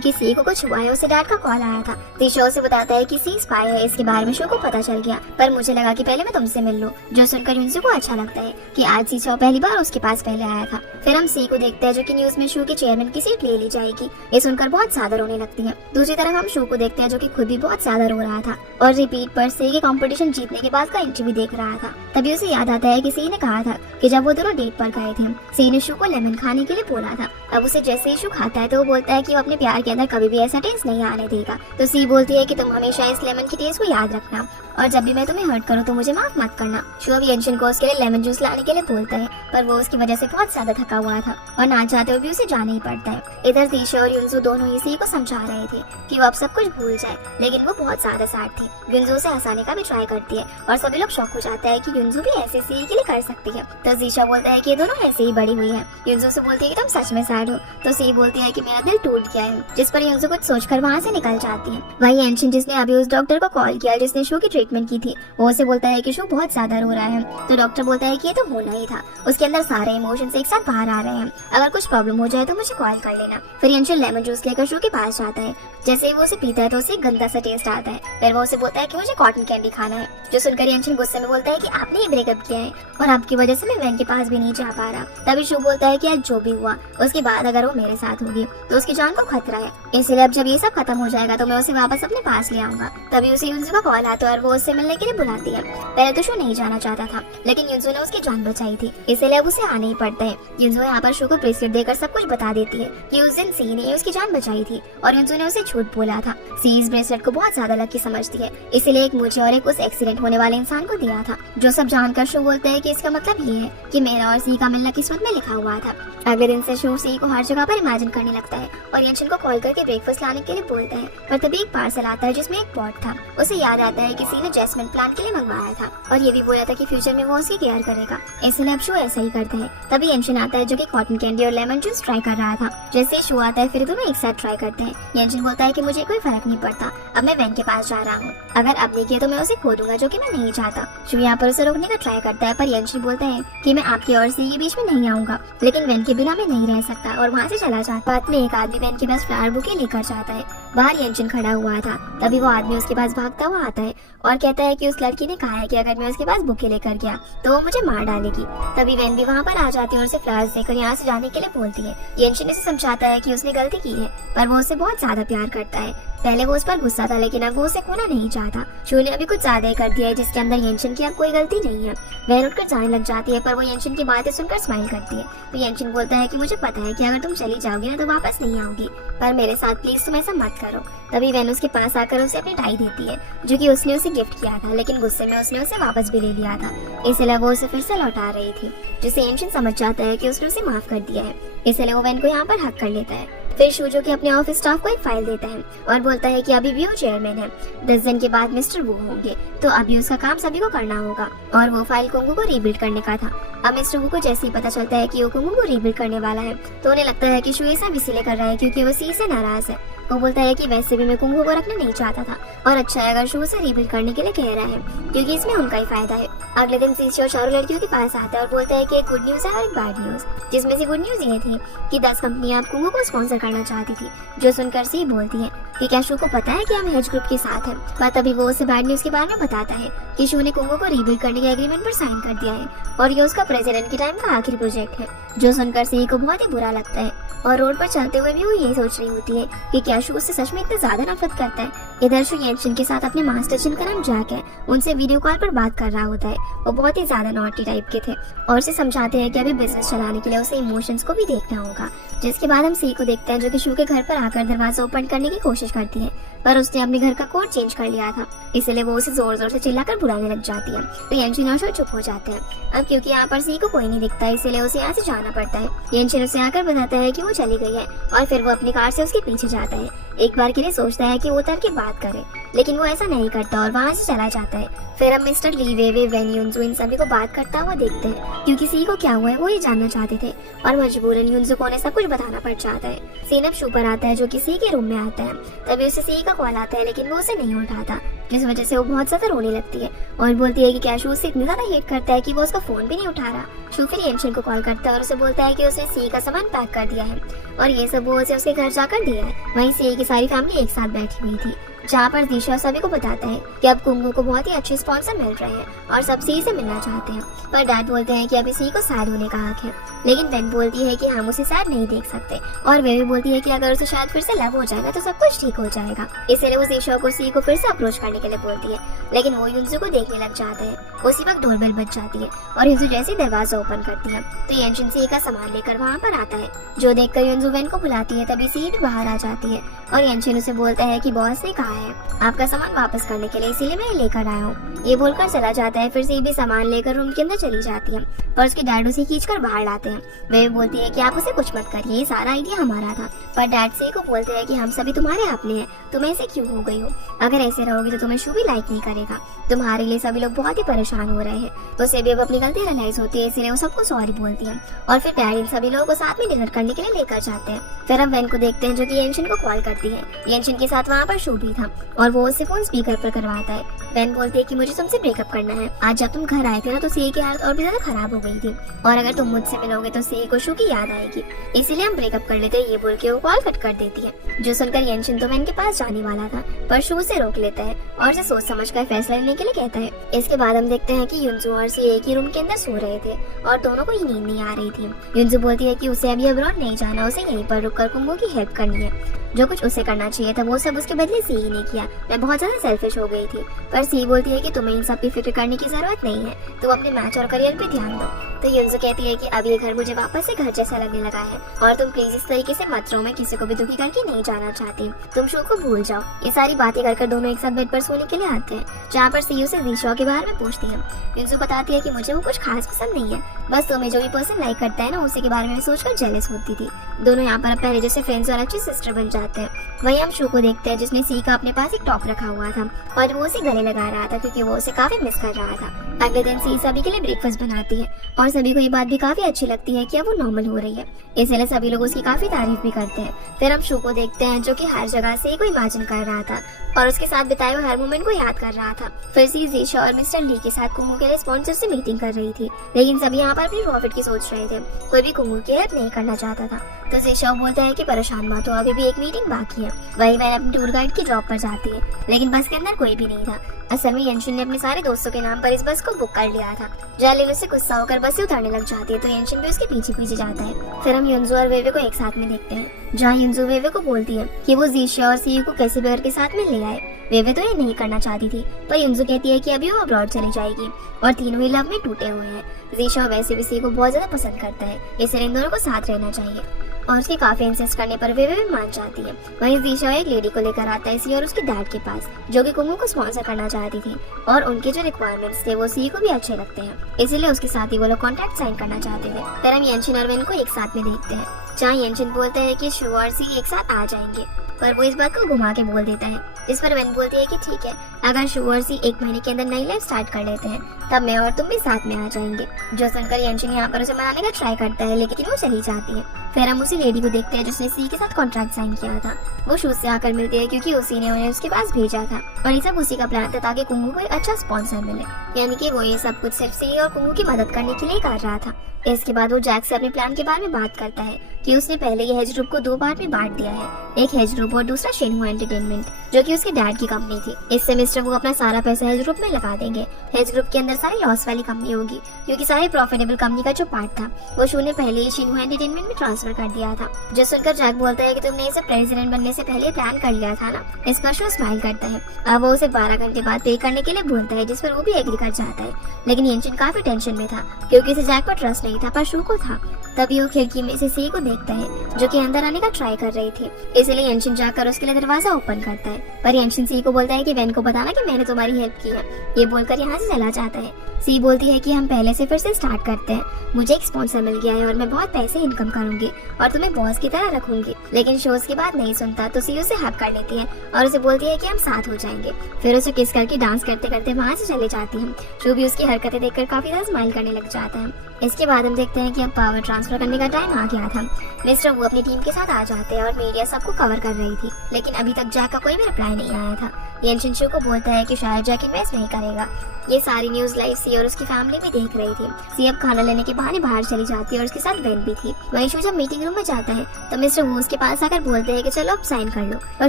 कि सी को कुछ हुआ है, उसे डैड का कॉल आया था। जीशा उसे बताता है कि सी स्पाई है, इसके बारे में शो को पता चल गया, पर मुझे लगा कि पहले मैं तुमसे मिल लूं। जो सुनकर युनसो को अच्छा लगता है कि आज जीशा पहली बार उसके पास पहले आया था। फिर हम सी को देखते हैं, जो कि न्यूज में शो के चेयरमैन की सीट ले ली जाएगी। ये सुनकर बहुत ज्यादा रोने लगती है। दूसरी तरफ हम शो को देखते हैं, जो कि खुद भी बहुत ज्यादा रो रहा था और रिपीट पर सी के कंपटीशन जीतने के बाद का इंटरव्यू देख रहा था। तभी उसे याद आता है कि सी ने कहा था कि जब वो दोनों डेट पर गए थे, सी ने शो को लेमन खाने के लिए बोला था। अब उसे जैसे ही शो खाता है तो वो बोलता है कि वो अपने प्यार के अंदर कभी भी ऐसा टेस्ट नहीं आने देगा। तो सी बोलती है कि तुम हमेशा इस लेमन की टेस्ट को याद रखना, और जब भी मैं तुम्हें हर्ट करूँ तो मुझे माफ मत करना। शो अब यंशन को उसके लिए लेमन जूस लाने के लिए बोलता है, पर वो उसकी वजह से बहुत ज्यादा थका हुआ था और ना चाहते हुए भी उसे जाना ही पड़ता है। इधर जीशा और युनसो दोनों ही सी को समझा रहे थे कि वो अब सब कुछ भूल जाए, लेकिन वो बहुत ज्यादा सैड थी। युनसो उसे हंसाने का भी ट्राई करती है और सभी लोग शॉक हो जाता है कि युनसो भी ऐसे सी के लिए कर सकती है। तो जीशा बोलता है कि ये दोनों ऐसे ही बड़ी हुई है। युनसो से बोलती है कि तुम सच में सैड हो, तो सी बोलती है कि मेरा दिल टूट गया है, जिस पर युनसो कुछ सोचकर वहाँ से निकल जाती है। वही एंशन जिसने अभी उस डॉक्टर को कॉल किया जिसने शो की ट्रीटमेंट की थी, वो उसे बोलता है कि शो बहुत ज्यादा रो रहा है। तो डॉक्टर बोलता है कि ये तो होना ही था, उसके अंदर सारे इमोशंस एक साथ बाहर आ रहे हैं, अगर कुछ प्रॉब्लम हो जाए तो मुझे कॉल कर लेना। फिर एंशन लेमन जूस लेकर शो के पास जाता है। जैसे ही वो उसे पीता है तो उसे एक गंदा सा टेस्ट आता है। फिर वो उसे बोलता है कि मुझे कॉटन कैंडी खाना है। जो सुनकर एंशन गुस्से में बोलता है कि आपने ये ब्रेकअप किया है और आपकी वजह से मैं वैन के पास भी नहीं जा पा रहा। तभी शो बोलता है कि आज जो भी हुआ उसके बाद अगर वो मेरे साथ होगी तो उसकी जान को खतरा है, इसलिए अब जब ये सब खत्म हो जाएगा तो मैं उसे वापस अपने पास ले आऊंगा। तभी उसे युनसो का कॉल आता है और वो उससे मिलने के लिए बुलाती है। पहले तो शो नहीं जाना चाहता था, लेकिन युनसो ने उसकी जान बचाई थी, इसलिए अब उसे आना ही पड़ता है। युनसो यहाँ पर शो को ब्रेसलेट देकर सब कुछ बता देती है कि उस दिन सी ने उसकी जान बचाई थी और युनसो ने उसे झूठ बोला था। सी इस ब्रेसलेट को बहुत ज्यादा लकी समझती है, इसीलिए एक मुझे और एक उस एक्सीडेंट होने वाले इंसान को दिया था। जो सब जानकर शो बोलता है कि इसका मतलब ये है कि मेरा और सी का मिलना किस्मत में लिखा हुआ था। अगले दिन से शो सी को हर जगह पर इमेजिन करने लगता है और यंशन को कॉल करके ब्रेकफास्ट लाने के लिए बोलता है। पर तभी एक पार्सल आता है जिसमें एक पॉट था। उसे याद आता है कि सी ने जैस्मिन प्लांट के लिए मंगवाया था और ये भी बोला था कि फ्यूचर में वो उसकी केयर करेगा, इसलिए अब शो ऐसा ही करता है। तभी यंशन आता है जो कि कॉटन कैंडी और लेमन जूस ट्राई कर रहा था। जैसे शो आता है फिर दोनों एक साथ ट्राई करते हैं। यंशन बोलता है कि मुझे कोई फर्क नहीं पड़ता, अब मैं वैन के पास जा रहा हूँ, अगर अब नहीं किया तो मैं उसे खो दूंगा, जो कि मैं नहीं चाहता। शो यहाँ पर उसे रोकने का ट्राई करता है, पर यंशन बोलता है कि मैं आपकी और सी के बीच में नहीं आऊंगा, लेकिन वैन के बिना मैं नहीं रह सकता, और वहाँ से चला जाता। बाद में एक आदमी वैन के पास फ्लावर बुके लेकर जाता है। बाहर यंशन खड़ा हुआ था। तभी वो आदमी उसके पास भागता हुआ आता है और कहता है कि उस लड़की ने कहा है कि अगर मैं उसके पास बुके लेकर गया तो वो मुझे मार डालेगी। तभी वैन भी वहाँ पर आ जाती है और उसे फ्लावर्स देकर यहाँ से जाने के लिए बोलती है। यंशन उसे समझाता है कि उसने गलती की है, पर वो उसे बहुत ज्यादा प्यार करता है। पहले वो उस पर गुस्सा था, लेकिन अब वो उसे खोना नहीं चाहता। शो ने अभी कुछ ज्यादा ही कर दिया है जिसके अंदर यंशन की अब कोई गलती नहीं है। वैन उठकर जाने लग जाती है, पर वो यंशन की बातें सुनकर स्माइल करती है। तो यंशन बोलता है कि मुझे पता है कि अगर तुम चली जाओगी ना तो वापस नहीं आओगी, पर मेरे साथ प्लीज तुम ऐसा मत करो। तभी वैन उसके पास आकर उसे अपनी टाई देती है जो कि उसने उसे गिफ्ट किया था, लेकिन गुस्से में उसने उसे वापस भी ले लिया था, इसलिए वो उसे फिर से लौटा रही थी। जिसे यंशन समझ जाता है कि उसने उसे माफ कर दिया है, इसलिए वो वैन को यहाँ पर हक कर लेता है। फिर शो जो कि अपने ऑफिस स्टाफ को एक फाइल देता है और बोलता है कि अभी भी वो चेयरमैन है, 10 दिन के बाद मिस्टर वू होंगे, तो अभी उसका काम सभी को करना होगा। और वो फाइल कुंगू को रीबिल्ड करने का था। अब मिस्टर वू को जैसे ही पता चलता है कि वो कुंगू को रीबिल्ड करने वाला है तो उन्हें लगता है कि शो ये सब इसीलिए कर रहा है क्योंकि वो सी से नाराज है। वो बोलता है कि वैसे भी मैं कुंगू को रखना नहीं चाहता था और अच्छा है अगर शू से रिबिल्ड करने के लिए कह रहा है क्योंकि इसमें उनका ही फायदा है। अगले दिन सीसी चारों लड़कियों के पास आता है और बोलता है कि एक गुड न्यूज है और एक बैड न्यूज, जिसमें से गुड न्यूज ये थी कि 10 कंपनियां अब कुंगू को स्पॉन्सर करना चाहती थी, जो सुनकर सी बोलती है कि क्या शू को पता है कि हम हेज ग्रुप के साथ हैं। पर तभी वो उसे बैड न्यूज के बारे में बताता है कि शू ने कुंगू को रिबिल्ड करने के एग्रीमेंट पर साइन कर दिया है और ये उसका प्रेसिडेंट के टाइम का आखिरी प्रोजेक्ट है, जो सुनकर सी को बहुत ही बुरा लगता है और रोड पर चलते हुए भी वो ये सोच रही होती है कि क्या शू उससे सच में इतना ज्यादा नफरत करता है। इधर शू येनशिन के साथ अपने मास्टर जिनका नाम जैक है उनसे वीडियो कॉल पर बात कर रहा होता है। वो बहुत ही ज्यादा नॉटी टाइप के थे और उसे समझाते हैं कि अभी बिजनेस चलाने के लिए उसे इमोशंस को भी देखना होगा। जिसके बाद हम सी को देखते हैं जो कि शू के घर पर आकर दरवाजा ओपन करने की कोशिश करती है, पर उसने अपने घर का कोड चेंज कर लिया था, इसलिए वो उसे जोर जोर से चिल्लाकर बुलाने लग जाती है। तो येनशिन और शू चुप हो जाते हैं। अब क्योंकि यहाँ पर सी को कोई नहीं दिखता इसलिए उसे यहाँ से जाना पड़ता है। येनशिन उसे आकर बताता है कि वो चली गई है और फिर वो अपनी कार से उसके पीछे जाता है। एक बार के लिए सोचता है कि वो उतर के बात करे, लेकिन वो ऐसा नहीं करता और वहाँ से चला जाता है। फिर हम मिस्टर ली, वेवे, वेन युनजू इन सभी को बात करता हुआ देखते हैं क्योंकि सी को क्या हुआ है वो ये जानना चाहते थे और मजबूरन युनजू को उन्हें सब कुछ बताना पड़ जाता है। सीन अब शू पर आता है जो कि सी के रूम में आता है। तभी उसे सी का कॉल आता है लेकिन वो उसे नहीं उठाता, जिस वजह से वो बहुत ज्यादा रोने लगती है और बोलती है कि क्या शू उसे इतना ज्यादा हेट करता है कि वो उसका फोन भी नहीं उठा रहा। शू फिर येनशिन को कॉल करता है और उसे बोलता है कि उसने सी का सामान पैक कर दिया है और ये सब वो उसे उसके घर जाकर दिया है। वहीं सी की सारी फैमिली एक साथ बैठी हुई थी, जहाँ पर दिशा सभी को बताता है कि अब कुंगू को बहुत ही अच्छे स्पॉन्सर मिल रहे हैं और सब सी से मिलना चाहते हैं। पर डैड बोलते हैं कि अभी सी को सैड होने का हक है, लेकिन बेन बोलती है कि हम उसे सैड नहीं देख सकते और वे भी बोलती है कि अगर उसे शायद फिर से लव हो जाएगा तो सब कुछ ठीक हो जाएगा। इसलिए वो दिशा को सी को फिर से अप्रोच करने के लिए बोलती है, लेकिन वो युनजू को देखने लग जाता है। उसी वक्त डोरबेल बज जाती है और युनजू जैसे ही दरवाजा ओपन करती है तो येनशिन सी का सामान लेकर वहाँ पर आता है, जो देखकर युनजू वेन को बुलाती है। तभी सी भी बाहर आ जाती है और येनशिन उसे बोलता है कि बॉस ने कहा है आपका सामान वापस करने के लिए, इसीलिए मैं लेकर आया हूँ। ये बोलकर चला जाता है। फिर सी भी सामान लेकर रूम के अंदर चली जाती है और उसके डैड उसे खींचकर बाहर लाते हैं। वे बोलती है कि आप उसे कुछ मत करिए, ये सारा आइडिया हमारा था। पर डैड सी को बोलते हैं कि हम सभी तुम्हारे अपने हैं, तुम ऐसे क्यों हो गई हो? अगर ऐसे रहोगी तो तुम्हें शू भी लाइक नहीं करेगा। तुम्हारे लिए सभी लोग बहुत ही परेशान हो रहे हैं। तो उसे भी अब अपनी गलती रियलाइज होती है, इसलिए वो सबको सॉरी बोलती है और फिर डैड इन सभी लोगों को साथ में डिनर करने के लिए लेकर जाते हैं। फिर हम वेन को देखते हैं जो कि येनशिन को कॉल करती है। येनशिन के साथ वहाँ पर शू भी था और वो उससे फोन स्पीकर पर करवाता है। वेन बोलती है कि मुझे तुमसे ब्रेकअप करना है। आज जब तुम घर आए थे ना तो सी की हालत और भी ज्यादा खराब हो गई थी और अगर तुम मुझसे मिलोगे तो सी को शू की याद आएगी, इसीलिए हम ब्रेकअप कर लेते हैं। ये बोल के वो कॉल कट कर देती है। जो सुनकर येनशिन तो वेन के पास जाने वाला था पर शू से रोक लेता है और उसे सोच समझ कर फैसला लेने के लिए कहता है। इसके बाद हम देखते हैं कि युनजू और सी एक ही रूम के अंदर सो रहे थे और दोनों को ही नींद नहीं आ रही थी। युनजू बोलती है कि उसे अभी अब्रॉड नहीं जाना, उसे यहीं पर रुककर कुंगू की हेल्प करनी है। जो कुछ उसे करना चाहिए था वो सब उसके बदले सी ही ने किया। मैं बहुत ज्यादा सेल्फिश हो गई थी। पर सी बोलती है कि तुम्हें इन सब की फिक्र करने की जरूरत नहीं है, तुम अपने मैच और करियर पे ध्यान दो। तो युनजू कहती है कि अब ये घर मुझे वापस से घर जैसा लगने लगा है और तुम प्लीज इस तरीके से मत रहो, मैं किसी को भी दुखी करके नहीं जाना चाहती, तुम शू को भूल जाओ। ये सारी बातें कर दोनों एक साथ बेड पर सोने के लिए आते हैं, जहाँ पर सी उसे दिशा के बारे में पूछती है। युनजू बताती है कि मुझे वो कुछ खास पसंद नहीं है, बस तुम्हें जो भी पर्सन लाइक करता है ना उसी के बारे में सोचकर जेलस होती थी। दोनों यहाँ पर पहले जैसे फ्रेंड्स और अच्छी सिस्टर बन जाते हैं। वहीं हम शू को देखते हैं जिसने सी का अपने पास एक टॉप रखा हुआ था और वो उसे गले लगा रहा था क्योंकि वो उसे काफी मिस कर रहा था। अगले दिन सी सभी के लिए ब्रेकफास्ट बनाती है और सभी को ये बात भी काफी अच्छी लगती है कि अब वो नॉर्मल हो रही है, इसलिए सभी लोग उसकी काफी तारीफ भी करते हैं। फिर हम शू को देखते हैं जो कि हर जगह सी को इमेजिन कर रहा था और उसके साथ बिताए हुए हर मोमेंट को याद कर रहा था। फिर सी जीशा और मिस्टर ली के साथ कुंगू के लिए स्पॉन्सर से मीटिंग कर रही थी, लेकिन सभी यहाँ पर अपनी प्रॉफिट की सोच रहे थे, कोई भी कुंगू की हेल्प नहीं करना चाहता था। तो जीशा बोलता है कि परेशान मत हो, अभी भी एक मीटिंग बाकी है। वही वह अपनी टूर गाइड की जॉब पर जाती है, लेकिन बस के अंदर कोई भी नहीं था। असल में येनशिन ने अपने सारे दोस्तों के नाम पर इस बस को बुक कर लिया था। जालिन उससे गुस्सा होकर बस से उतरने लग जाती है तो येनशिन भी उसके पीछे पीछे जाता है। फिर हम युनजू और वेवे को एक साथ में देखते हैं, जहाँ युनजू वेवे को बोलती है कि वो जीशा और सी को कैसे भी करके साथ में ले आए। वेवे तो ये नहीं करना चाहती थी, पर युनजू कहती है कि अभी वो अब्रॉड चली जाएगी और तीनों ही लव में टूटे हुए हैं। जीशा वैसे भी सी को बहुत ज्यादा पसंद करता है, इसलिए इन दोनों को साथ रहना चाहिए और उसके काफी इंसिस्ट करने पर वेवे भी मान जाती है। वहीं जीशा एक लेडी को लेकर आता है सी और उसके डैड के पास, जो कि कुंगू को स्पॉन्सर करना चाहती थी और उनके जो रिक्वायरमेंट्स थे वो सी को भी अच्छे लगते हैं, इसीलिए उसके साथ ही वो लोग कॉन्ट्रैक्ट साइन करना चाहते थे। फिर हम येनशिन और वेन को एक साथ में देखते हैं, जहाँ येनशिन बोलते हैं कि शू और सी एक साथ आ जाएंगे, पर वो इस बात को घुमा के बोल देता है। इस पर वेन बोलती है कि ठीक है, अगर शू और सी 1 महीने के अंदर नई लाइफ स्टार्ट कर लेते हैं तब मैं और तुम भी साथ में आ जाएंगे। जो सुनकर येनशिन यहाँ पर उसे मनाने का ट्राई करता है, लेकिन वो चली जाती है। फिर हम उसी लेडी को देखते हैं जिसने सी के साथ कॉन्ट्रैक्ट साइन किया था। वो शूज से आकर मिलती है क्योंकि उसी ने उन्हें उसके पास भेजा था और ये सब उसी का प्लान था ताकि कुंगू को एक अच्छा स्पॉन्सर मिले, यानी कि वो ये सब कुछ सिर्फ सी और कुंगू की मदद करने के लिए कर रहा था। इसके बाद वो जैक से अपने प्लान के बारे में बात करता है कि उसने पहले ये हेज ग्रुप को 2 पार्ट में बांट दिया है, एक हेज ग्रुप और दूसरा शिनहुआ एंटरटेनमेंट जो कि उसके डैड की कंपनी थी। इससे मिस्टर वो अपना सारा पैसा हेज ग्रुप में लगा देंगे। हेज ग्रुप के अंदर सारी लॉस वाली कंपनी होगी क्योंकि सारी प्रॉफिटेबल कंपनी का जो पार्ट था वो शू ने पहले ही शिनहुआ एंटरटेनमेंट में ट्रांसफर कर दिया था। जो सुनकर जैक बोलता है कि तुमने इसे प्रेसिडेंट बनने से पहले प्लान कर लिया था ना। इस पर शू स्माइल करता है। अब वो उसे 12 घंटे बाद पे करने के लिए बोलता है जिस पर वो भी एग्री कर जाता है, लेकिन येनशिन काफी टेंशन में था क्योंकि उसे जैक पर ट्रस्ट नहीं था पर शू को था। तभी वो खिड़की में से सी को देखता है जो कि अंदर आने का ट्राई कर रही थी, इसलिए येनशिन जाकर उसके लिए दरवाजा ओपन करता है। पर येनशिन सी को बोलता है कि वेन को बताना कि मैंने तुम्हारी हेल्प की है। ये बोलकर यहाँ से चला जाता है। सी बोलती है कि हम पहले से फिर से स्टार्ट करते हैं, मुझे एक स्पॉन्सर मिल गया है और मैं बहुत पैसे इनकम करूंगी और तुम्हें बॉस की तरह रखूंगी। लेकिन शोज की बात नहीं सुनता तो सी उसे हक कर लेती है और उसे बोलती है कि हम साथ हो जाएंगे। फिर उसे किस करके डांस करते करते वहाँ से चले जाती है। शो भी उसकी हरकतें देखकर काफी ज्यादा स्माइल करने लग जाता है। इसके बाद हम देखते हैं कि अब पावर ट्रांसफर करने का टाइम आ गया था। मिस्टर वो अपनी टीम के साथ आ जाते हैं और मीडिया सबको कवर कर रही थी, लेकिन अभी तक जैक का कोई भी रिप्लाई नहीं आया था। येनशिन शो को बोलता है कि शायद जैक इन्वेस्ट नहीं करेगा। ये सारी न्यूज लाइव सी और उसकी फैमिली भी देख रही थी। सी अब खाना लेने के बहाने बाहर चली जाती है और उसके साथ वेन भी थी। वहीं शू जब मीटिंग रूम में जाता है तो मिस्टर वो उसके पास आकर बोलते हैं कि चलो अब साइन कर लो, पर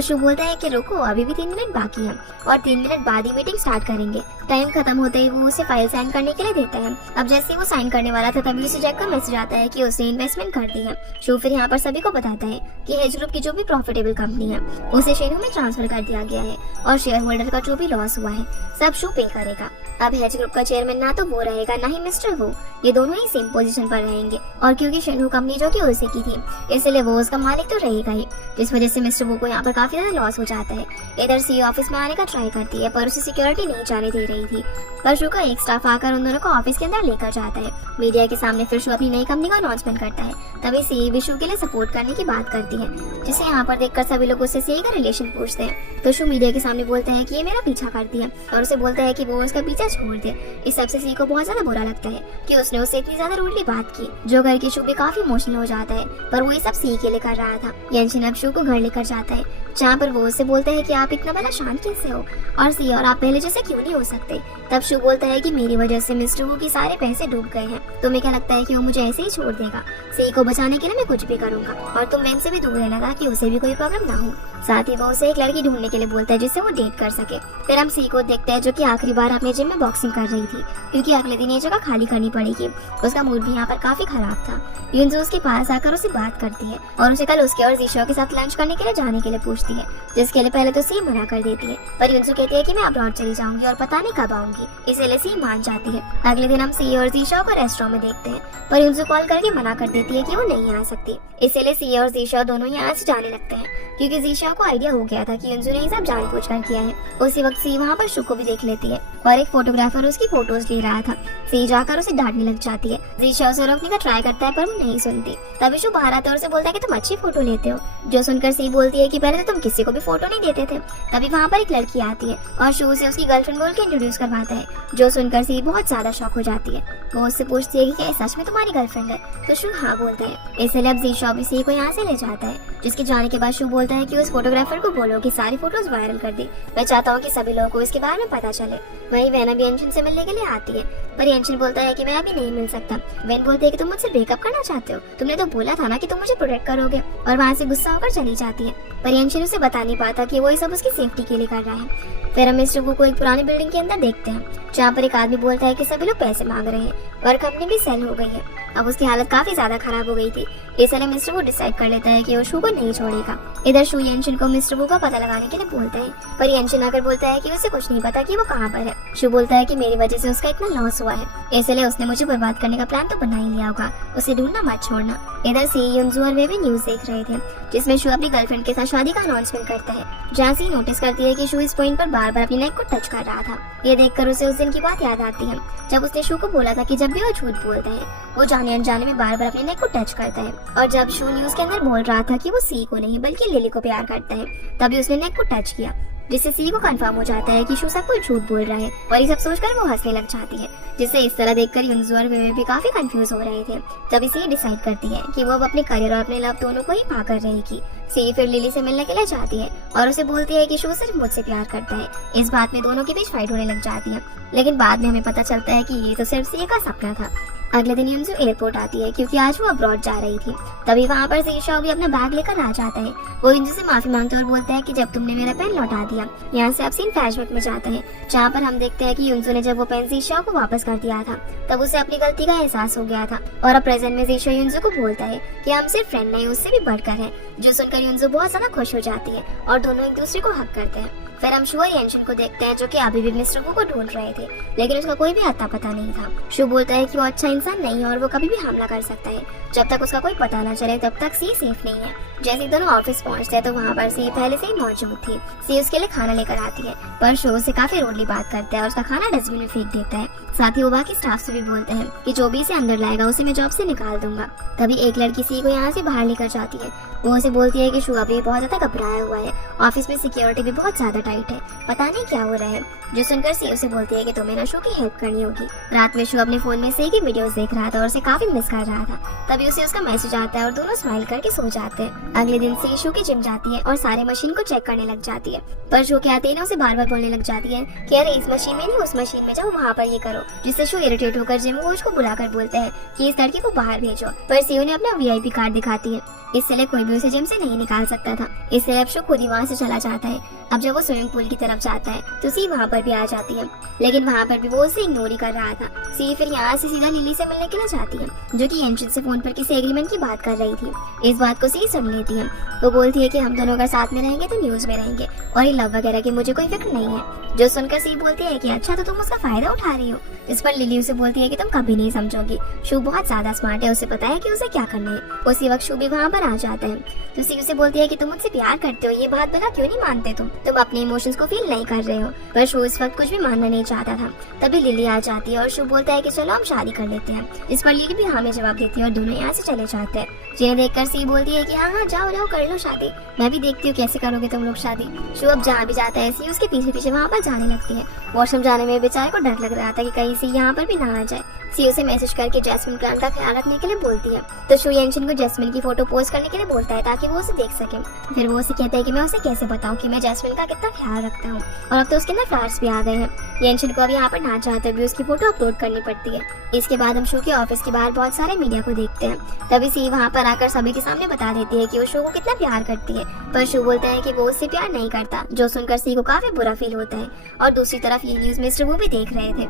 शू बोलता है कि रुको अभी भी 3 मिनट बाकी है और 3 मिनट बाद ही मीटिंग स्टार्ट करेंगे। टाइम खत्म होते ही वो उसे फाइल साइन करने के लिए देता है। अब जैसे वो साइन करने वाला था तभी उसे जैक का मैसेज आता है कि उसने इन्वेस्टमेंट कर दी है। शू फिर यहाँ पर सभी को बताता है कि हेज ग्रुप की जो भी प्रॉफिटेबल कंपनी है उसे शेयरों में ट्रांसफर कर दिया गया है और शेयर होल्डर का जो भी लॉस हुआ है सब शू पे करेगा। अब हेज ग्रुप का चेयरमैन ना तो वो रहेगा ना ही मिस्टर वो, ये दोनों ही सेम पोजीशन पर रहेंगे और क्योंकि शेनहू कंपनी जो कि उसी की थी इसलिए वो उसका मालिक तो रहेगा ही, जिस वजह से मिस्टर वो को यहाँ पर काफी ज्यादा लॉस हो जाता है। इधर सी ऑफिस में आने का ट्राई करती है पर उसे सिक्योरिटी नहीं जाने दे रही थी, पर शू का एक स्टाफ आकर उन दोनों को ऑफिस के अंदर लेकर जाता है। मीडिया के सामने फिर शू अपनी नई कंपनी का अनाउंसमेंट करता है। तभी सी भी शू के लिए सपोर्ट करने की बात करती है, जिसे यहाँ पर देखकर सभी लोग उससे सी का रिलेशन पूछते हैं। तो शू मीडिया के सामने बोलता है कि ये मेरा पीछा करती है और उसे बोलता है कि वो उसका पीछा छोड़ दे। इस सबसे सी को बहुत ज्यादा बुरा लगता है कि उसने उससे इतनी ज्यादा रूडली बात की, जो घर की शू भी काफी इमोशनल हो जाता है, पर वो ये सब सी के लिए कर रहा था। येनशिन अब शू को घर लेकर जाता है जहाँ पर वो उससे बोलता है कि आप इतना बड़ा शांत कैसे हो और सी और आप पहले जैसे क्यों नहीं हो सकते। तब शू बोलता है कि मेरी वजह से मिस्टर वू की सारे पैसे डूब गए हैं, तुम्हें क्या लगता है कि वो मुझे ऐसे ही छोड़ देगा? सी को बचाने के लिए मैं कुछ भी करूंगा और तुम वेन से भी दूर रहना ताकि उसे भी कोई प्रॉब्लम ना हो। साथ ही वो उसे एक लड़की ढूंढने के लिए बोलता है जिससे वो डेट कर सके। फिर हम सी को देखते हैं जो कि आखिरी बार अपने जिम में बॉक्सिंग कर रही थी क्योंकि अगले दिन ये जगह खाली करनी पड़ेगी। उसका मूड भी यहाँ पर काफी खराब था। युनजो उसके पास आकर उसे बात करती है और उसे कल उसके और जीशो के साथ लंच करने के लिए जाने के लिए पूछती है, जिसके लिए पहले तो सी मना कर देती है, पर युनजो कहती है कि मैं अब्रॉड चली जाऊंगी और पता नहीं कब आऊंगी, इसलिए सी मान जाती है। अगले दिन हम सी और जीशो को रेस्टोरेंट में देखते हैं, पर युनजो कॉल करके मना कर देती है कि वो नहीं आ सकती, इसलिए सी और जीशो दोनों यहाँ से जाने लगते हैं क्योंकि जीशो को आइडिया हो गया था कि युनजो ने सब जानबूझकर किया है। उसी वक्त सी वहाँ पर शू को भी देख लेती है और एक फोटोग्राफर उसकी फोटोज ले रहा था। सी जाकर उसे डांटने लग जाती है। जीशो उसे रोकने का ट्राई करता है पर वो नहीं सुनती। तभी शू बाहर आता है और उसे बोलता है कि तुम अच्छी फोटो लेते हो, जो सुनकर सी बोलती है कि पहले तो तुम किसी को भी फोटो नहीं देते थे। तभी वहाँ पर एक लड़की आती है और शू से उसकी गर्लफ्रेंड बोल के इंट्रोड्यूस करवाता है, जो सुनकर सी बहुत ज्यादा शॉक हो जाती है। वो उससे पूछती है कि क्या सच में तुम्हारी गर्लफ्रेंड है? तो शू हाँ बोलता है। इसलिए अब जीशो भी सी को यहाँ से ले जाता है, जिसके जाने के बाद शू बोलता है कि उस फोटोग्राफर को बोलो कि सारी फोटोज वायरल कर दे, मैं चाहता हूँ कि सभी लोगों को इसके बारे में पता चले। वही वेन भी येनशिन से मिलने के लिए आती है, पर येनशिन बोलता है कि मैं अभी नहीं मिल सकता। वेन बोलती है कि तुम मुझसे ब्रेकअप करना चाहते हो, तुमने तो बोला था ना कि तुम मुझे प्रोटेक्ट करोगे, और वहाँ से गुस्सा होकर चली जाती है। पर येनशिन उसे बता नहीं पाता कि वो ये सब उसकी सेफ्टी के लिए कर रहा है। फिर हम मिस्टर वू को एक पुरानी बिल्डिंग के अंदर देखते हैं जहाँ पर एक आदमी बोलता है कि सभी लोग पैसे मांग रहे हैं और कंपनी भी सेल हो गई है। अब उसकी हालत काफी ज्यादा खराब हो गई थी, इसलिए मिस्टर वू डिसाइड कर लेता है कि वो शू को नहीं छोड़ेगा। इधर शू येनशिन को मिस्टर वू का पता लगाने के लिए बोलता है, पर येनशिन आकर बोलता है कि उसे कुछ नहीं पता कि वो कहाँ पर है। शू बोलता है कि मेरी वजह से उसका इतना लॉस हुआ है, इसलिए उसने मुझे बर्बाद करने का प्लान तो बना ही लिया होगा, उसे ढूंढना मत छोड़ना। इधर सी युनजो और वे भी न्यूज देख रहे थे जिसमें शू अपनी गर्लफ्रेंड के साथ शादी का अनाउंसमेंट करता है, जहाँ सी नोटिस करती है कि शू इस पॉइंट पर बार बार अपनी नेक को टच कर रहा था। ये देखकर उसे उस दिन की बात याद आती है जब उसने शू को बोला था कि जब भी वो झूठ बोलता है वो जाने अनजाने में बार बार अपने नेक को टच करता है, और जब शू न्यूज के अंदर बोल रहा था कि वो सी को नहीं बल्कि लिली को प्यार करता है, तभी उसने नेक को टच किया। जिससे सी को कंफर्म हो जाता है कि शू सब कुछ झूठ बोल रहा है और ये सब सोचकर वो हंसने लग जाती है, जिससे इस तरह देखकर युनजू और वेवे भी काफी कंफ्यूज हो रहे थे। तभी सी डिसाइड करती है कि वो अब अपने करियर और अपने लव दोनों को ही पाकर रहेगी। सी फिर लिली से मिलने के लिए जाती है और उसे बोलती है कि शू सिर्फ मुझसे प्यार करता है। इस बात में दोनों के बीच फाइट होने लग जाती है, लेकिन बाद में हमें पता चलता है कि ये तो सिर्फ सी का सपना था। अगले दिन युनजू एयरपोर्ट आती है क्योंकि आज वो अब्रॉड जा रही थी। तभी वहाँ पर ज़ीशाओ भी अपना बैग लेकर आ जाता है। वो युनजू से माफी मांगते और बोलता है कि जब तुमने मेरा पेन लौटा दिया। यहाँ से अब सीन फ्लैशबैक में जाता है, जहाँ पर हम देखते हैं कि युनजू ने जब वो पेन ज़ीशाओ को वापस कर दिया था तब उसे अपनी गलती का एहसास हो गया था और अब प्रेजेंट में ज़ीशाओ युनजू को बोलता है कि हम सिर्फ फ्रेंड नहीं उससे भी बढ़कर है, जो सुनकर युनजू बहुत ज्यादा खुश हो जाती है और दोनों एक दूसरे को हक करते हैं। फिर हम शू और येनशिन को देखते हैं जो कि अभी भी मिस्टर वू को ढूंढ रहे थे, लेकिन उसका कोई भी अता पता नहीं था। शू बोलता है कि वो अच्छा इंसान नहीं है और वो कभी भी हमला कर सकता है, जब तक उसका कोई पता न चले तब तक सी सेफ नहीं है। जैसे ही दोनों ऑफिस पहुंचते हैं तो वहाँ पर सी पहले से ही मौजूद थी। सी उसके लिए खाना लेकर आती है, पर शू उससे काफी रूडली बात करता है और उसका खाना डस्टबिन में फेंक देता है। साथ ही वो बाकी स्टाफ से भी बोलते हैं कि जो भी इसे अंदर लाएगा उसे मैं जॉब से निकाल दूंगा। तभी एक लड़की सी को यहाँ से बाहर लेकर जाती है। वो उसे बोलती है कि शू अभी बहुत ज्यादा घबराया हुआ है, ऑफिस में सिक्योरिटी भी बहुत ज्यादा टाइट है, पता नहीं क्या हो रहा है। जो सुनकर सी उसे बोलती है कि तुम्हें ना शू की हेल्प करनी होगी। रात में शू अपने फोन में सी की वीडियोस देख रहा था और उसे काफी मिस कर रहा था। तभी उसे उसका मैसेज आता है और दोनों स्माइल करके सो जाते हैं। अगले दिन सी शू की जिम जाती है और सारे मशीन को चेक करने लग जाती है, पर शू के आते ही ना उसे बार बार बोलने लग जाती है कि अरे इस मशीन में नहीं उस मशीन में जाओ, वहाँ पर ये करो, जिससे शू इरिटेट होकर जिम कोच को बुलाकर बोलता है कि इस लड़की को बाहर भेजो। पर सी उन्हें अपना VIP कार्ड दिखाती है, इसलिए कोई भी उसे जिम से नहीं निकाल सकता था, इसलिए अब शू खुद ही वहाँ से चला जाता है। अब जब वो स्विमिंग पूल की तरफ जाता है तो सी वहाँ पर भी आ जाती है, लेकिन वहाँ पर भी वो उसे इग्नोर ही कर रहा था। सी फिर यहाँ से सीधा लिली से मिलने के लिए जाती है, जो कि येनशिन से फोन पर किसी एग्रीमेंट की बात कर रही थी। इस बात को सी सुन लेती है। वो बोलती है कि हम दोनों अगर साथ में रहेंगे तो न्यूज में रहेंगे और ये लव वगैरह की मुझे कोई फिक्र नहीं है। जो सुनकर सी बोलती है कि अच्छा तो तुम उसका फायदा उठा रही हो। इस पर लिली उसे बोलती है कि तुम कभी नहीं समझोगी, शू बहुत ज्यादा स्मार्ट है, उसे पता है कि उसे क्या करना है। उसी वक्त शू भी वहाँ पर आ जाता है तो सी उसे बोलती है कि तुम मुझसे प्यार करते हो, ये बात भला क्यों नहीं मानते तुम अपने इमोशंस को फील नहीं कर रहे हो। पर शू इस वक्त कुछ भी मानना नहीं चाहता था। तभी लिली आ जाती है और शू बोलता है कि चलो हम शादी कर लेते हैं। इस पर लिली भी हाँ में जवाब देती है और दोनों यहाँ से चले जाते हैं। जिन्हें देखकर सी बोलती है कि हाँ हाँ जाओ जाओ कर लो शादी, मैं भी देखती हूँ कैसे करोगे तुम लोग शादी। शू अब जहाँ भी जाता है सी उसके पीछे पीछे वहाँ पर जाने लगती है। वॉशरूम जाने में बेचारे को डर लग रहा था कि कहीं सी यहाँ पर भी ना आ जाए। सी उसे मैसेज करके जैस्मिन प्लान का ख्याल रखने के लिए बोलती है, तो शू येनशिन को जैस्मिन की फोटो पोस्ट करने के लिए बोलता है ताकि वो उसे देख सके। फिर वो उसे कहता है कि मैं उसे कैसे बताऊं कि मैं जैस्मिन का कितना ख्याल रखता हूँ, और अब तो उसके अंदर फ्लावर्स भी आ गए हैं। येनशिन को अब यहाँ पर ना चाहते भी उसकी फोटो अपलोड करनी पड़ती है। इसके बाद हम शू के ऑफिस के बाहर बहुत सारे मीडिया को देखते हैं। तभी सी वहाँ पर आकर सभी के सामने बता देती है कि वो शू को कितना प्यार करती है, पर शू बोलता है कि वो उससे प्यार नहीं करता, जो सुनकर सी को काफी बुरा फील होता है। और दूसरी तरफ ये न्यूज मिस्टर वो भी देख रहे थे।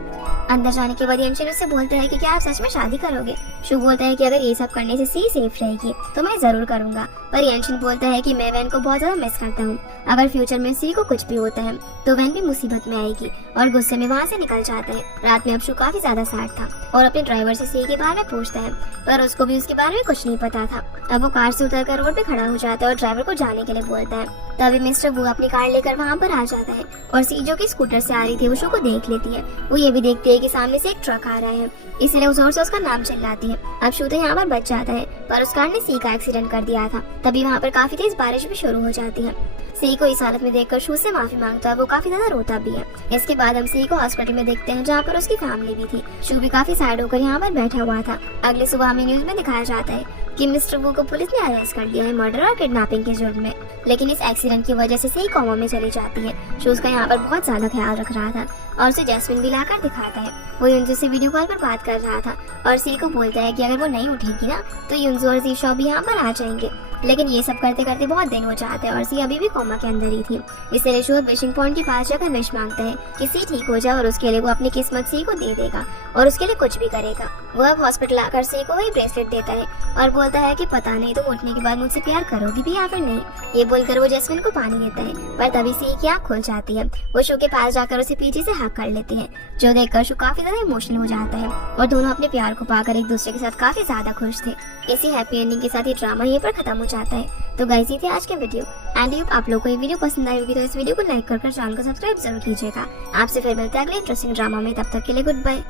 अंदर जाने के बाद येनशिन उससे बोलता है कि क्या आप सच में शादी करोगे। शू बोलता है कि अगर ये सब करने से सी सेफ रहेगी तो मैं जरूर करूंगा, पर येनशिन बोलता है कि मैं वैन को बहुत ज्यादा मिस करता हूँ। अगर फ्यूचर में सी को कुछ भी होता है तो वैन भी मुसीबत में आएगी, और गुस्से में वहाँ से निकल जाता है। रात में अब शू काफी ज्यादा सैड था और अपने ड्राइवर से सी के बारे में पूछता है, पर उसको भी उसके बारे में कुछ नहीं पता था। अब वो कार से उतरकर रोड पे खड़ा हो जाता है और ड्राइवर को जाने के लिए बोलता है। तभी मिस्टर वू अपनी कार लेकर वहाँ पर आ जाता है और सी जो कि स्कूटर से आ रही थी वो शू को देख लेती है। वो ये भी देखती है कि सामने से एक ट्रक आ रहा है, इसलिए वो जोर से उसका नाम चिल्लाती है। अब शू तो यहाँ पर बच जाता है, पर उस कार ने सी का एक्सीडेंट कर दिया था। तभी वहाँ पर काफी तेज बारिश भी शुरू हो जाती है। सी को इस हालत में देखकर शू से माफी मांगता है, वो काफी ज्यादा रोता भी है। इसके बाद हम सी को हॉस्पिटल में देखते हैं जहाँ पर उसकी फैमिली भी थी। शू भी काफी सैड होकर यहाँ पर बैठा हुआ था। अगले सुबह हमें न्यूज में दिखाया जाता है कि मिस्टर वू को पुलिस ने अरेस्ट कर लिया है मर्डर और किडनैपिंग के जुर्म में, लेकिन इस एक्सीडेंट की वजह से सी कोमा में चली जाती है। शू उसका यहाँ पर बहुत ज्यादा ख्याल रख रहा था और उसे जैस्मिन भी लाकर दिखाता है। वो युनजू से वीडियो कॉल पर बात कर रहा था और सी को बोलता है कि अगर वो नहीं उठेगी ना तो युनजू और ज़ीशाओ भी यहाँ पर आ जाएंगे। लेकिन ये सब करते करते बहुत दिन हो जाते हैं और सी अभी भी कोमा के अंदर ही थी। इसलिए शू विशिंग पॉइंट के पास जाकर विश मांगता है कि सी ठीक हो जाए और उसके लिए वो अपनी किस्मत सी को दे देगा और उसके लिए कुछ भी करेगा। वो अब हॉस्पिटल आकर सी को वही ब्रेसलेट देता है और बोलता है कि पता नहीं तुम उठने के बाद मुझसे प्यार करोगी भी या फिर नहीं। ये बोलकर वो जैस्मिन को पानी देता है, पर तभी सी की आँख खुल जाती है। वो शू के पास जाकर उसे पीछे से हक कर लेती है, जो देखकर शू काफी ज्यादा इमोशनल हो जाता है और दोनों अपने प्यार को पाकर एक दूसरे के साथ काफी ज्यादा खुश थे। इसी हैप्पी एंडिंग के साथ ये ड्रामा यहीं पर खत्म हो जाता है। तो गाइस ये थे आज के वीडियो एंड आप लोगों को ये वीडियो पसंद आई होगी तो इस वीडियो को लाइक कर चैनल को सब्सक्राइब जरूर कीजिएगा। आपसे फिर मिलते हैं अगले इंटरेस्टिंग ड्रामा में, तब तक के लिए गुड बाय।